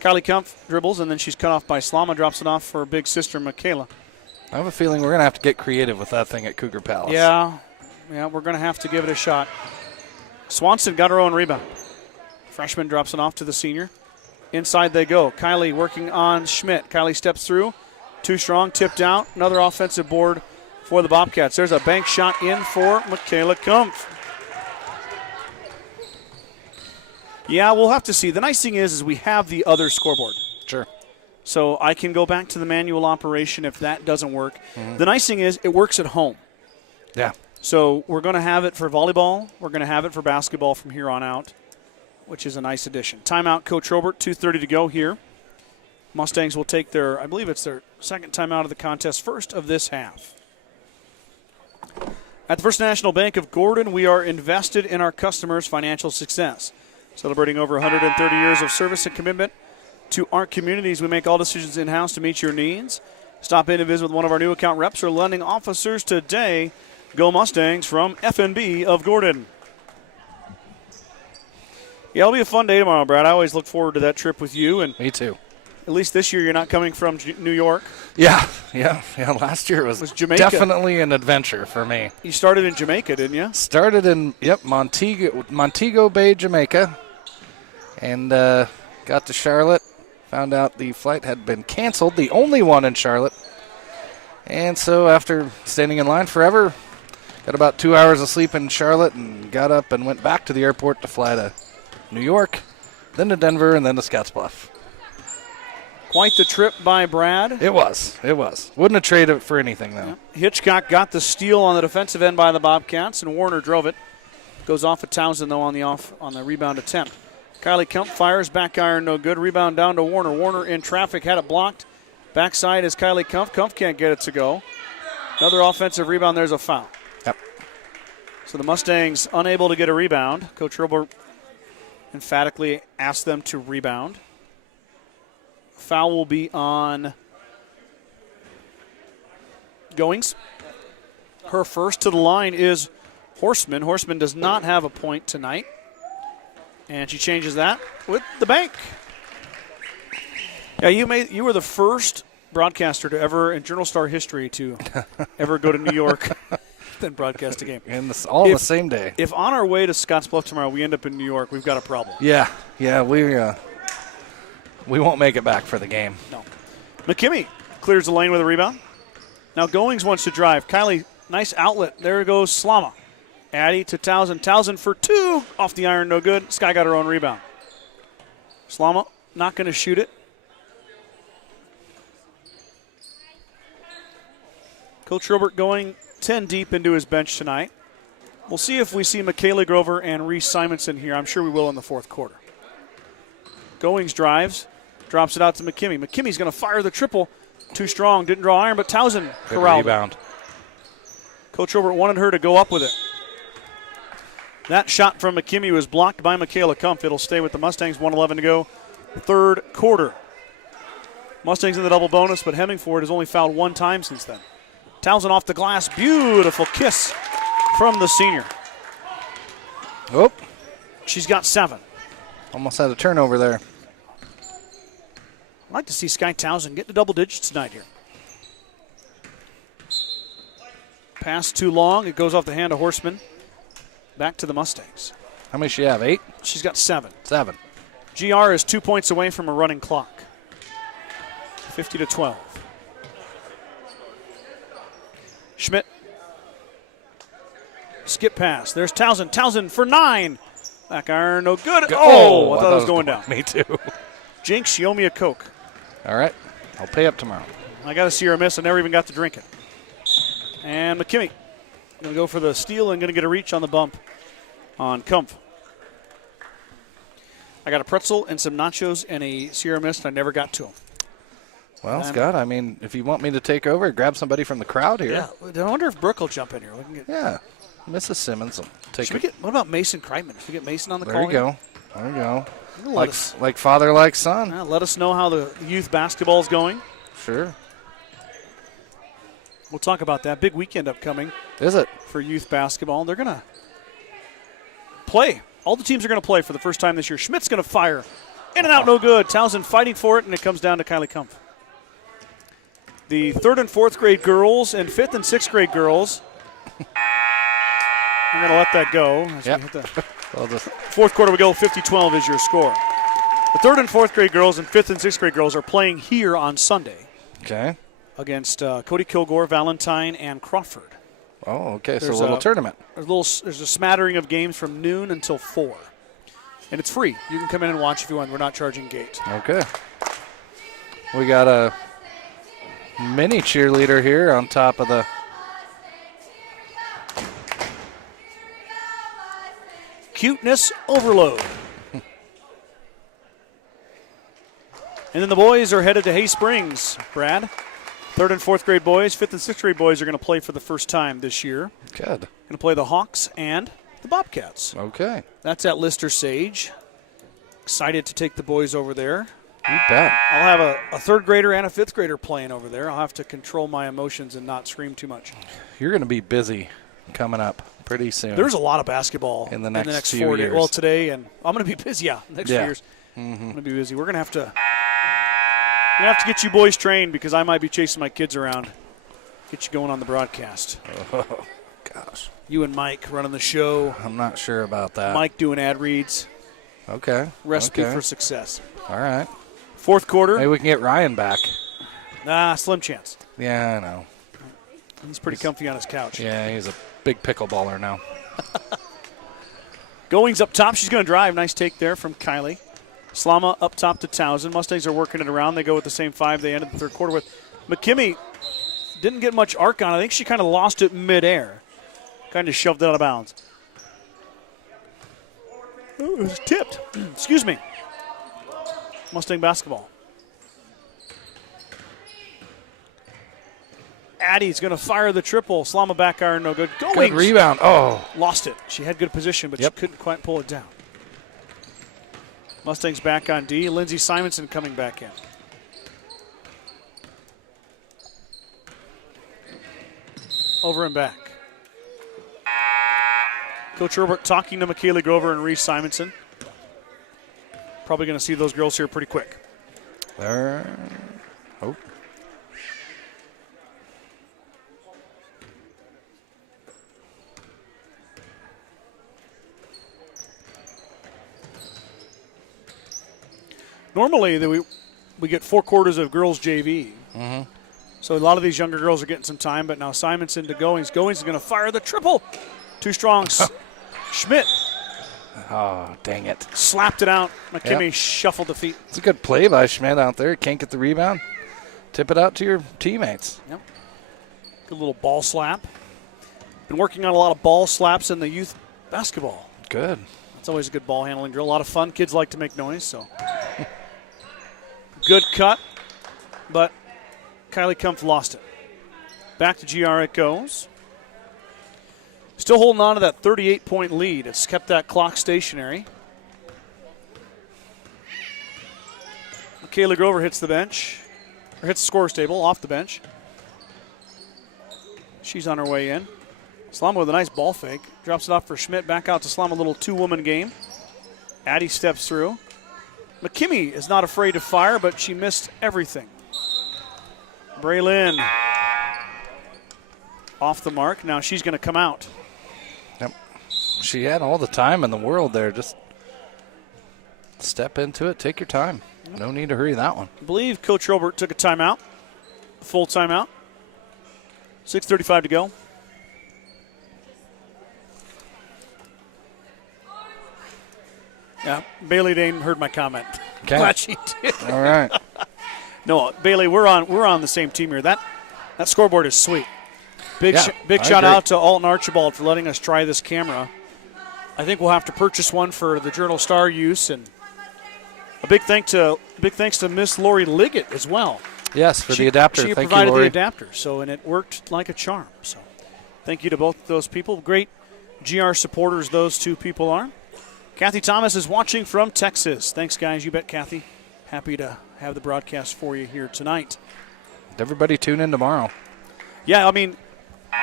Kylie Kumpf dribbles, and then she's cut off by Slama, drops it off for her big sister, Michaela. I have a feeling we're going to have to get creative with that thing at Cougar Palace. Yeah, we're going to have to give it a shot. Swanson got her own rebound. Freshman drops it off to the senior. Inside they go. Kylie working on Schmidt. Kylie steps through. Too strong, tipped out. Another offensive board for the Bobcats. There's a bank shot in for Michaela Kumpf. Yeah, we'll have to see. The nice thing is we have the other scoreboard. Sure. So I can go back to the manual operation if that doesn't work. The nice thing is it works at home. Yeah. So we're going to have it for volleyball. We're going to have it for basketball from here on out, which is a nice addition. Timeout, Coach Robert, 2:30 to go here. Mustangs will take I believe it's their second timeout of the contest, first of this half. At the First National Bank of Gordon, we are invested in our customers' financial success. Celebrating over 130 years of service and commitment to our communities, we make all decisions in-house to meet your needs. Stop in and visit with one of our new account reps or lending officers today. Go Mustangs from FNB of Gordon. Yeah, it'll be a fun day tomorrow, Brad. I always look forward to that trip with you. And Me too. at least this year you're not coming from New York. Yeah. Last year was Jamaica. definitely an adventure for me. You started in Jamaica, didn't you? Started in Montego Bay, Jamaica, and got to Charlotte. Found out the flight had been canceled, the only one in Charlotte. And so after standing in line forever, got about 2 hours of sleep in Charlotte and got up and went back to the airport to fly to New York, then to Denver, and then to Scottsbluff. Quite the trip by Brad. It was. Wouldn't have traded it for anything, though. Hitchcock got the steal on the defensive end by the Bobcats, and Warner drove it. Goes off of Townsend, though, on the rebound attempt. Kylie Kemp fires, back iron, no good. Rebound down to Warner. Warner in traffic, had it blocked. Backside is Kylie Kemp. Kemp can't get it to go. Another offensive rebound. There's a foul. Yep. So the Mustangs unable to get a rebound. Coach Robert emphatically asked them to rebound. Foul will be on Goings. Her first to the line is Horseman. Horseman does not have a point tonight. And she changes that with the bank. Yeah, you were the first broadcaster to ever, in Journal Star history, to ever go to New York and broadcast a game. And the same day. If on our way to Scottsbluff tomorrow we end up in New York, we've got a problem. Yeah, we won't make it back for the game. No. McKimmey clears the lane with a rebound. Now Goings wants to drive. Kylie, nice outlet. There goes Slama. Addy to Townsend. Townsend for two. Off the iron, no good. Sky got her own rebound. Slama not going to shoot it. Coach Robert going 10 deep into his bench tonight. We'll see if we see Michaela Grover and Reese Simonson here. I'm sure we will in the fourth quarter. Goings drives. Drops it out to McKimmey. McKimmey's going to fire the triple. Too strong. Didn't draw iron, but Townsend corralled. Rebound. Coach Robert wanted her to go up with it. That shot from McKimmey was blocked by Michaela Kumpf. It'll stay with the Mustangs. 1:11 to go. Third quarter. Mustangs in the double bonus, but Hemingford has only fouled one time since then. Townsend off the glass. Beautiful kiss from the senior. Oh. She's got 7. Almost had a turnover there. I'd like to see Sky Townsend get to double digits tonight here. Pass too long. It goes off the hand of Horseman. Back to the Mustangs. How many she have? 8? She's got 7. 7. GR is 2 points away from a running clock. 50-12. Schmidt. Skip pass. There's Townsend. Townsend for 9. Back iron, no good. Oh, I thought it was going down. Me too. Jinx, she owe me a Coke. All right. I'll pay up tomorrow. I got to see her miss. I never even got to drink it. And McKimmey going to go for the steal and going to get a reach on the bump on Kumpf. I got a pretzel and some nachos and a Sierra Mist. I never got to them. Well, Scott, I mean, if you want me to take over, grab somebody from the crowd here. Yeah. I wonder if Brooke will jump in here. Yeah. Mrs. Simmons will take it. What about Mason Kreitman? Should we get Mason on the call? There you go. Like father, like son. Let us know how the youth basketball is going. Sure. We'll talk about that. Big weekend upcoming. Is it? For youth basketball. They're going to play. All the teams are going to play for the first time this year. Schmidt's going to fire. In and out, no good. Townsend fighting for it, and it comes down to Kylie Kumpf. The 3rd and 4th grade girls and 5th and 6th grade girls. I'm going to let that go. Well, the 4th quarter we go. 50-12 is your score. The 3rd and 4th grade girls and 5th and 6th grade girls are playing here on Sunday. Okay. Against Cody Kilgore, Valentine, and Crawford. Oh, okay. So a little tournament. There's a smattering of games from noon until 4. And it's free. You can come in and watch if you want. We're not charging gate. Okay. We got a mini cheerleader here on top of the cuteness overload. And then the boys are headed to Hay Springs, Brad. 3rd and 4th grade boys, 5th and 6th grade boys are going to play for the first time this year. Good. Going to play the Hawks and the Bobcats. Okay. That's at Lister Sage. Excited to take the boys over there. You bet. I'll have a 3rd grader and a 5th grader playing over there. I'll have to control my emotions and not scream too much. You're going to be busy coming up. pretty soon. There's a lot of basketball in the next few 4 days. years. Well, today, and I'm going to be busy. Yeah, next few years. Mm-hmm. I'm going to be busy. We're going to have to get you boys trained because I might be chasing my kids around. Get you going on the broadcast. Oh, gosh. You and Mike running the show. I'm not sure about that. Mike doing ad reads. Okay. Recipe for success. All right. Fourth quarter. Maybe we can get Ryan back. Slim chance. Yeah, I know. He's pretty comfy on his couch. Yeah, he's a big pickleballer now. Goings up top. She's going to drive. Nice take there from Kylie. Slama up top to Townsend. Mustangs are working it around. They go with the same 5 they ended the third quarter with. McKimmey didn't get much arc on. I think she kind of lost it midair. Kind of shoved it out of bounds. Oh, it was tipped. Excuse me. Mustang basketball. Addie's going to fire the triple. Slama back iron, no good. Goings. Good rebound. Oh. Lost it. She had good position, but she couldn't quite pull it down. Mustangs back on D. Lindsey Simonson coming back in. Over and back. Coach Herbert talking to Michaela Grover and Reese Simonson. Probably going to see those girls here pretty quick. There. Oh. Normally, we get 4 quarters of girls JV. Mm-hmm. So a lot of these younger girls are getting some time, but now Simonson to Goings. Goings is going to fire the triple. Too strong. Schmidt. Oh, dang it. Slapped it out. McKimmey shuffled the feet. It's a good play by Schmidt out there. Can't get the rebound. Tip it out to your teammates. Yep. Good little ball slap. Been working on a lot of ball slaps in the youth basketball. Good. That's always a good ball handling drill. A lot of fun. Kids like to make noise, so. Good cut, but Kylie Kumpf lost it. Back to GR it goes. Still holding on to that 38-point lead. It's kept that clock stationary. Michaela Grover hits the bench, or hits the scorer's table off the bench. She's on her way in. Slama with a nice ball fake. Drops it off for Schmidt. Back out to Slama, a little 2-woman game. Addie steps through. McKimmey is not afraid to fire, but she missed everything. Braylon off the mark. Now she's going to come out. Yep. She had all the time in the world there. Just step into it. Take your time. No need to hurry that one. I believe Coach Robert took a timeout, a full timeout. 6:35 to go. Yeah, Bailey Dane heard my comment. Okay. Glad she did. All right. No, Bailey, we're on the same team here. That scoreboard is sweet. Big Yeah, big I shout agree. out to Alton Archibald for letting us try this camera. I think we'll have to purchase one for the Journal Star use, and a big thanks to Miss Lori Liggett as well. Yes, for the adapter. She Thank provided you, Lori. the adapter, and it worked like a charm. So, thank you to both those people. Great GR supporters those two people are. Kathy Thomas is watching from Texas. Thanks, guys. You bet, Kathy. Happy to have the broadcast for you here tonight. Everybody tune in tomorrow. Yeah, I mean,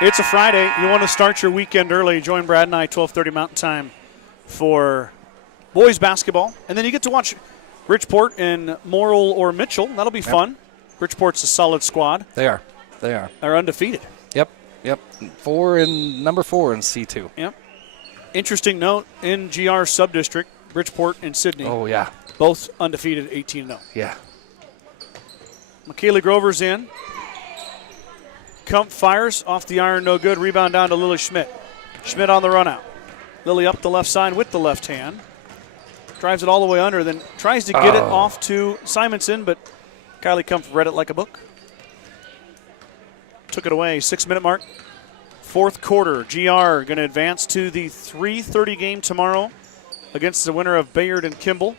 it's a Friday. You want to start your weekend early. Join Brad and I 12:30 Mountain Time for boys basketball. And then you get to watch Bridgeport and Morrill or Mitchell. That'll be fun. Bridgeport's a solid squad. They are. They're undefeated. Yep. Number 4 in C2. Yep. Interesting note, in GR sub-district, Bridgeport and Sydney. Oh, yeah. Both undefeated 18-0. Yeah. Michaela Grover's in. Kump fires off the iron, no good. Rebound down to Lily Schmidt. Schmidt on the run out. Lily up the left side with the left hand. Drives it all the way under, then tries to get it off to Simonson, but Kylie Kump read it like a book. Took it away. 6-minute mark. Fourth quarter. GR going to advance to the 3:30 game tomorrow against the winner of Bayard and Kimball.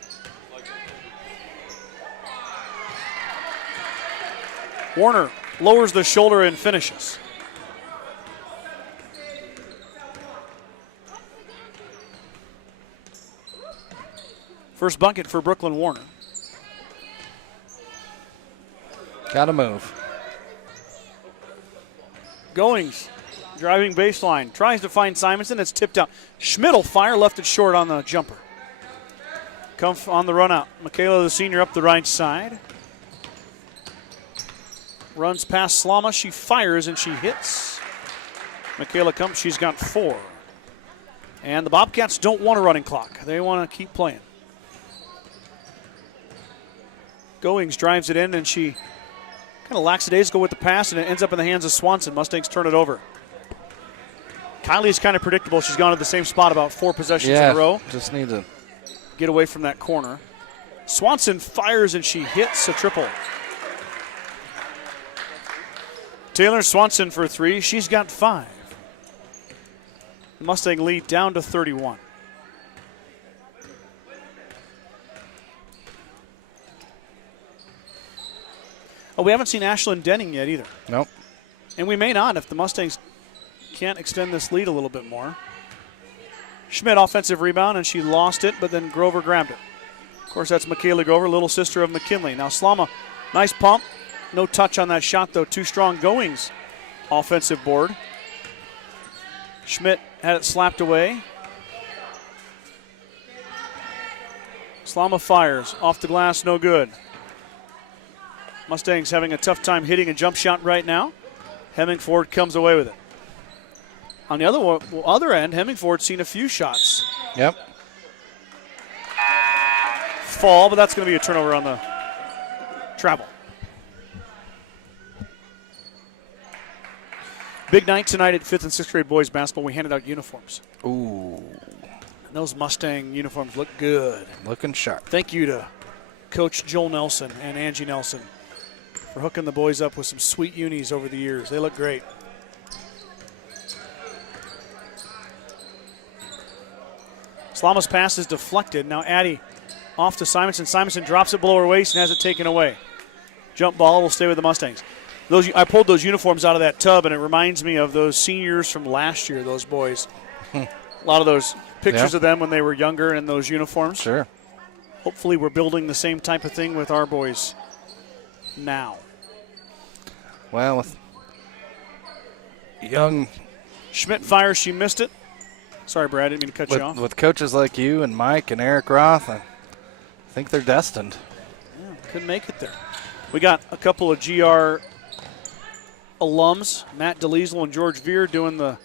Warner lowers the shoulder and finishes. First bucket for Brooklyn Warner. Got to move. Goings Driving baseline. Tries to find Simonson. It's tipped out. Schmidt will fire. Left it short on the jumper. Kumpf on the run out. Michaela, the senior, up the right side. Runs past Slama. She fires and she hits. Michaela Kumpf, she's got 4. And the Bobcats don't want a running clock. They want to keep playing. Goings drives it in, and she kind of lackadaisical with the pass, and it ends up in the hands of Swanson. Mustangs turn it over. Kylie's kind of predictable. She's gone to the same spot about 4 possessions in a row. Just need to get away from that corner. Swanson fires, and she hits a triple. Taylor Swanson for 3. She's got 5. The Mustang lead down to 31. Oh, we haven't seen Ashlyn Denning yet either. Nope. And we may not if the Mustangs can't extend this lead a little bit more. Schmidt offensive rebound, and she lost it, but then Grover grabbed it. Of course, that's Michaela Grover, little sister of McKinley. Now Slama, nice pump. No touch on that shot, though. Too strong. Goings offensive board. Schmidt had it slapped away. Slama fires. Off the glass, no good. Mustangs having a tough time hitting a jump shot right now. Hemingford comes away with it. On the other end, Hemingford's seen a few shots. Yep. Fall, but that's going to be a turnover on the travel. Big night tonight at 5th and 6th grade boys basketball. We handed out uniforms. Ooh. And those Mustang uniforms look good. Looking sharp. Thank you to Coach Joel Nelson and Angie Nelson for hooking the boys up with some sweet unis over the years. They look great. Slama's pass is deflected. Now Addie off to Simonson. Simonson drops it below her waist and has it taken away. Jump ball will stay with the Mustangs. I pulled those uniforms out of that tub, and it reminds me of those seniors from last year, those boys. A lot of those pictures of them when they were younger in those uniforms. Sure. Hopefully we're building the same type of thing with our boys now. Well, with young Schmidt fires, she missed it. Sorry, Brad, I didn't mean to cut you off. With coaches like you and Mike and Eric Roth, I think they're destined. Yeah, couldn't make it there. We got a couple of GR alums, Matt DeLiesel and George Veer, doing the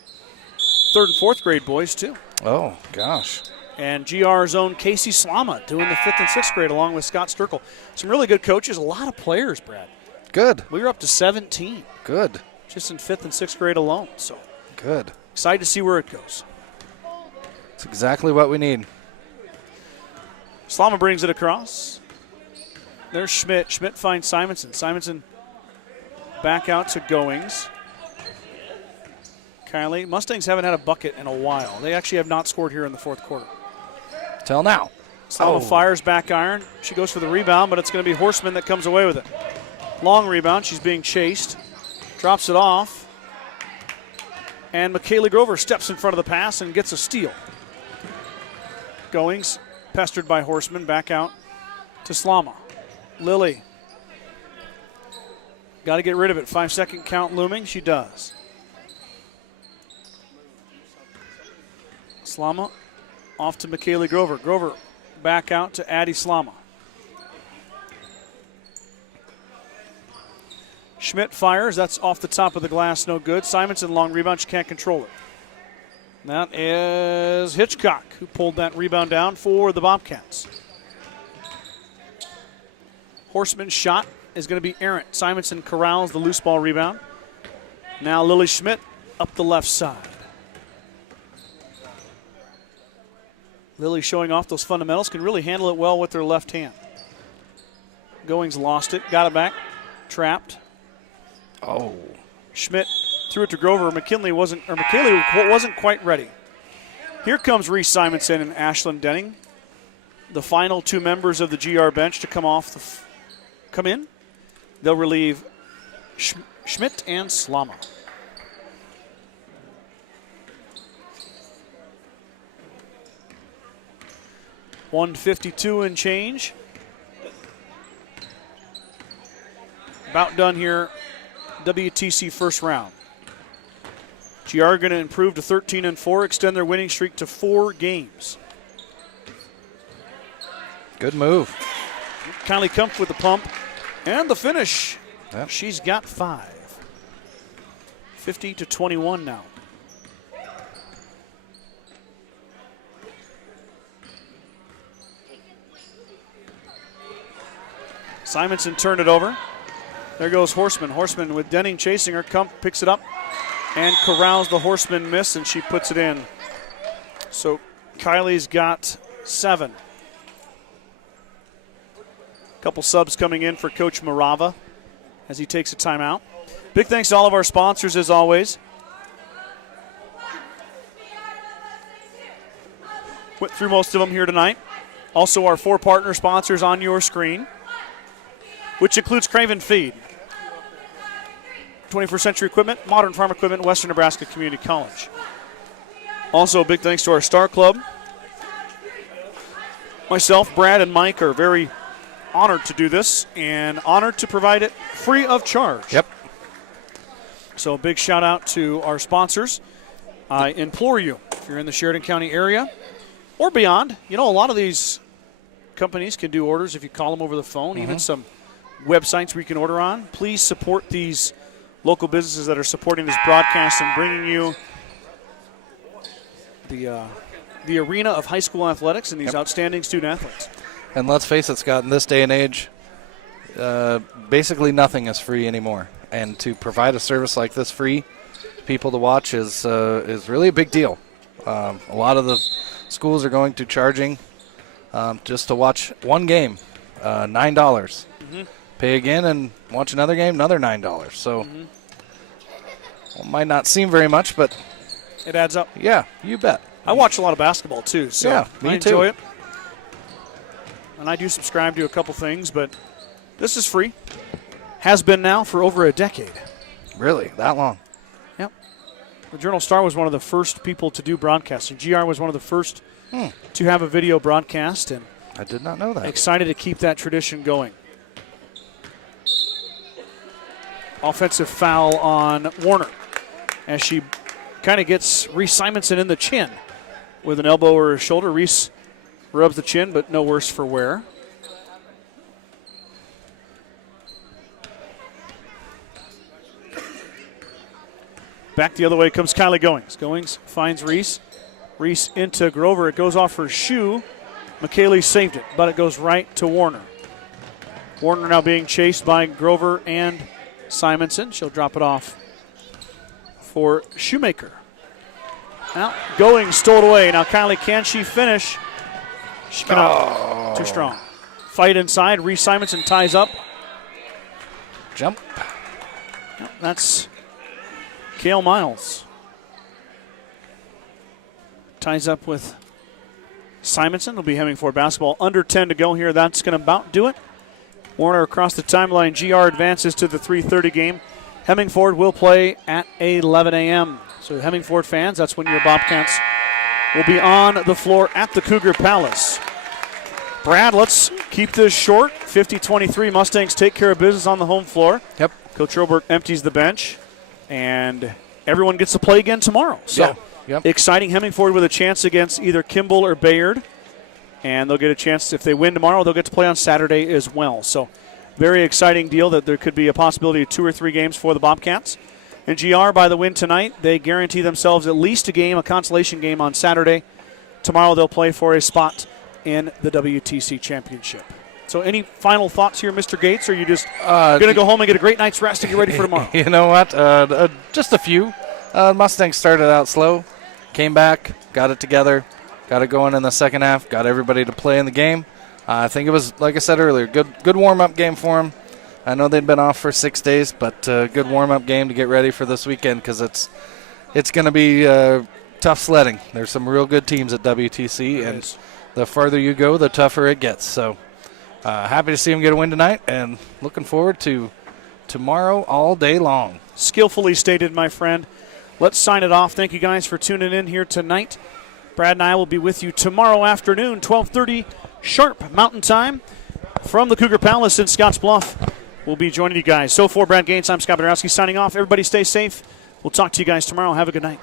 3rd and 4th grade boys, too. Oh, gosh. And GR's own Casey Slama doing the 5th and 6th grade along with Scott Sturkle. Some really good coaches, a lot of players, Brad. Good. We were up to 17. Good. Just in 5th and 6th grade alone. So good. Excited to see where it goes. It's exactly what we need. Slama brings it across. There's Schmidt. Schmidt finds Simonson. Simonson back out to Goings. Kylie. Mustangs haven't had a bucket in a while. They actually have not scored here in the 4th quarter. Till now. Slama fires back iron. She goes for the rebound, but it's going to be Horseman that comes away with it. Long rebound. She's being chased. Drops it off. And Michaela Grover steps in front of the pass and gets a steal. Goings, pestered by Horseman, back out to Slama. Lily. Got to get rid of it. 5-second count looming. She does. Slama off to Michaela Grover. Grover back out to Addie Slama. Schmidt fires. That's off the top of the glass. No good. Simonson, long rebound. She can't control it. That is Hitchcock who pulled that rebound down for the Bobcats. Horseman's shot is going to be errant. Simonson corrals the loose ball rebound. Now Lily Schmidt up the left side. Lily showing off those fundamentals, can really handle it well with her left hand. Goings lost it, got it back, trapped. Oh. Schmidt threw it to Grover. Michaela wasn't quite ready. Here comes Reese Simonson and Ashlyn Denning, the final 2 members of the GR bench to come in. They'll relieve Schmidt and Slama. .152 and change. About done here. WTC first round. GR going to improve to 13-4, extend their winning streak to 4 games. Good move. Kylie Kumpf with the pump and the finish. Yep. She's got 5. 50-21 now. Simonson turned it over. There goes Horseman. Horseman with Denning chasing her. Kumpf picks it up and corrals the Horseman miss, and she puts it in. So Kylie's got 7. Couple subs coming in for Coach Morava as he takes a timeout. Big thanks to all of our sponsors as always. Went through most of them here tonight. Also our 4 partner sponsors on your screen, which includes Craven Feed, 21st Century Equipment, Modern Farm Equipment, Western Nebraska Community College. Also, big thanks to our Star Club. Myself, Brad, and Mike are very honored to do this and honored to provide it free of charge. Yep. So a big shout out to our sponsors. I implore you, if you're in the Sheridan County area or beyond, a lot of these companies can do orders if you call them over the phone, even some websites where you can order on. Please support these local businesses that are supporting this broadcast and bringing you the arena of high school athletics and these outstanding student athletes. And let's face it, Scott, in this day and age, basically nothing is free anymore. And to provide a service like this free to people to watch is really a big deal. A lot of the schools are going to charging just to watch one game, $9. Pay again and watch another game, another $9. So it might not seem very much, but it adds up. Yeah, you bet. I watch a lot of basketball too, so yeah, me I enjoy too. it. And I do subscribe to a couple things, but this is free. Has been now for over a decade. Really? That long? Yep. The Journal-Star was one of the first people to do broadcasting. GR was one of the first to have a video broadcast, and I did not know that. Excited to keep that tradition going. Offensive foul on Warner as she kind of gets Reese Simonson in the chin with an elbow or a shoulder. Reese rubs the chin, but no worse for wear. Back the other way comes Kylie Goings. Goings finds Reese. Reese into Grover. It goes off her shoe. McKaylee saved it, but it goes right to Warner. Warner now being chased by Grover and Simonson. She'll drop it off for Shoemaker. Now, Goings stole it away. Now, Kylie, can she finish? She cannot. Too strong. Fight inside. Reese Simonson ties up. Jump. Yep, that's Kale Miles. Ties up with Simonson. It'll be Hemingford basketball. Under 10 to go here. That's going to about do it. Warner across the timeline. GR advances to the 3:30 game. Hemingford will play at 11 a.m. So Hemingford fans, that's when your Bobcats will be on the floor at the Cougar Palace. Brad, let's keep this short. 50-23, Mustangs take care of business on the home floor. Yep. Coach Robert empties the bench, and everyone gets to play again tomorrow. So exciting. Hemingford with a chance against either Kimball or Bayard. And they'll get a chance, if they win tomorrow, they'll get to play on Saturday as well. So very exciting deal that there could be a possibility of 2 or 3 games for the Bobcats. And GR, by the win tonight, they guarantee themselves at least a game, a consolation game on Saturday. Tomorrow they'll play for a spot in the WTC Championship. So any final thoughts here, Mr. Gates, or are you just going to go home and get a great night's rest and get ready for tomorrow? You know what? Just a few. Mustangs started out slow, came back, got it together. Got it going in the second half. Got everybody to play in the game. I think it was, like I said earlier, good warm-up game for them. I know they'd been off for 6 days, but good warm-up game to get ready for this weekend because it's going to be tough sledding. There's some real good teams at WTC, and the farther you go, the tougher it gets. So happy to see them get a win tonight, and looking forward to tomorrow all day long. Skillfully stated, my friend. Let's sign it off. Thank you guys for tuning in here tonight. Brad and I will be with you tomorrow afternoon, 12:30 sharp Mountain Time from the Cougar Palace in Scotts Bluff. We'll be joining you guys. So for Brad Gaines, I'm Scott Bodorowski signing off. Everybody stay safe. We'll talk to you guys tomorrow. Have a good night.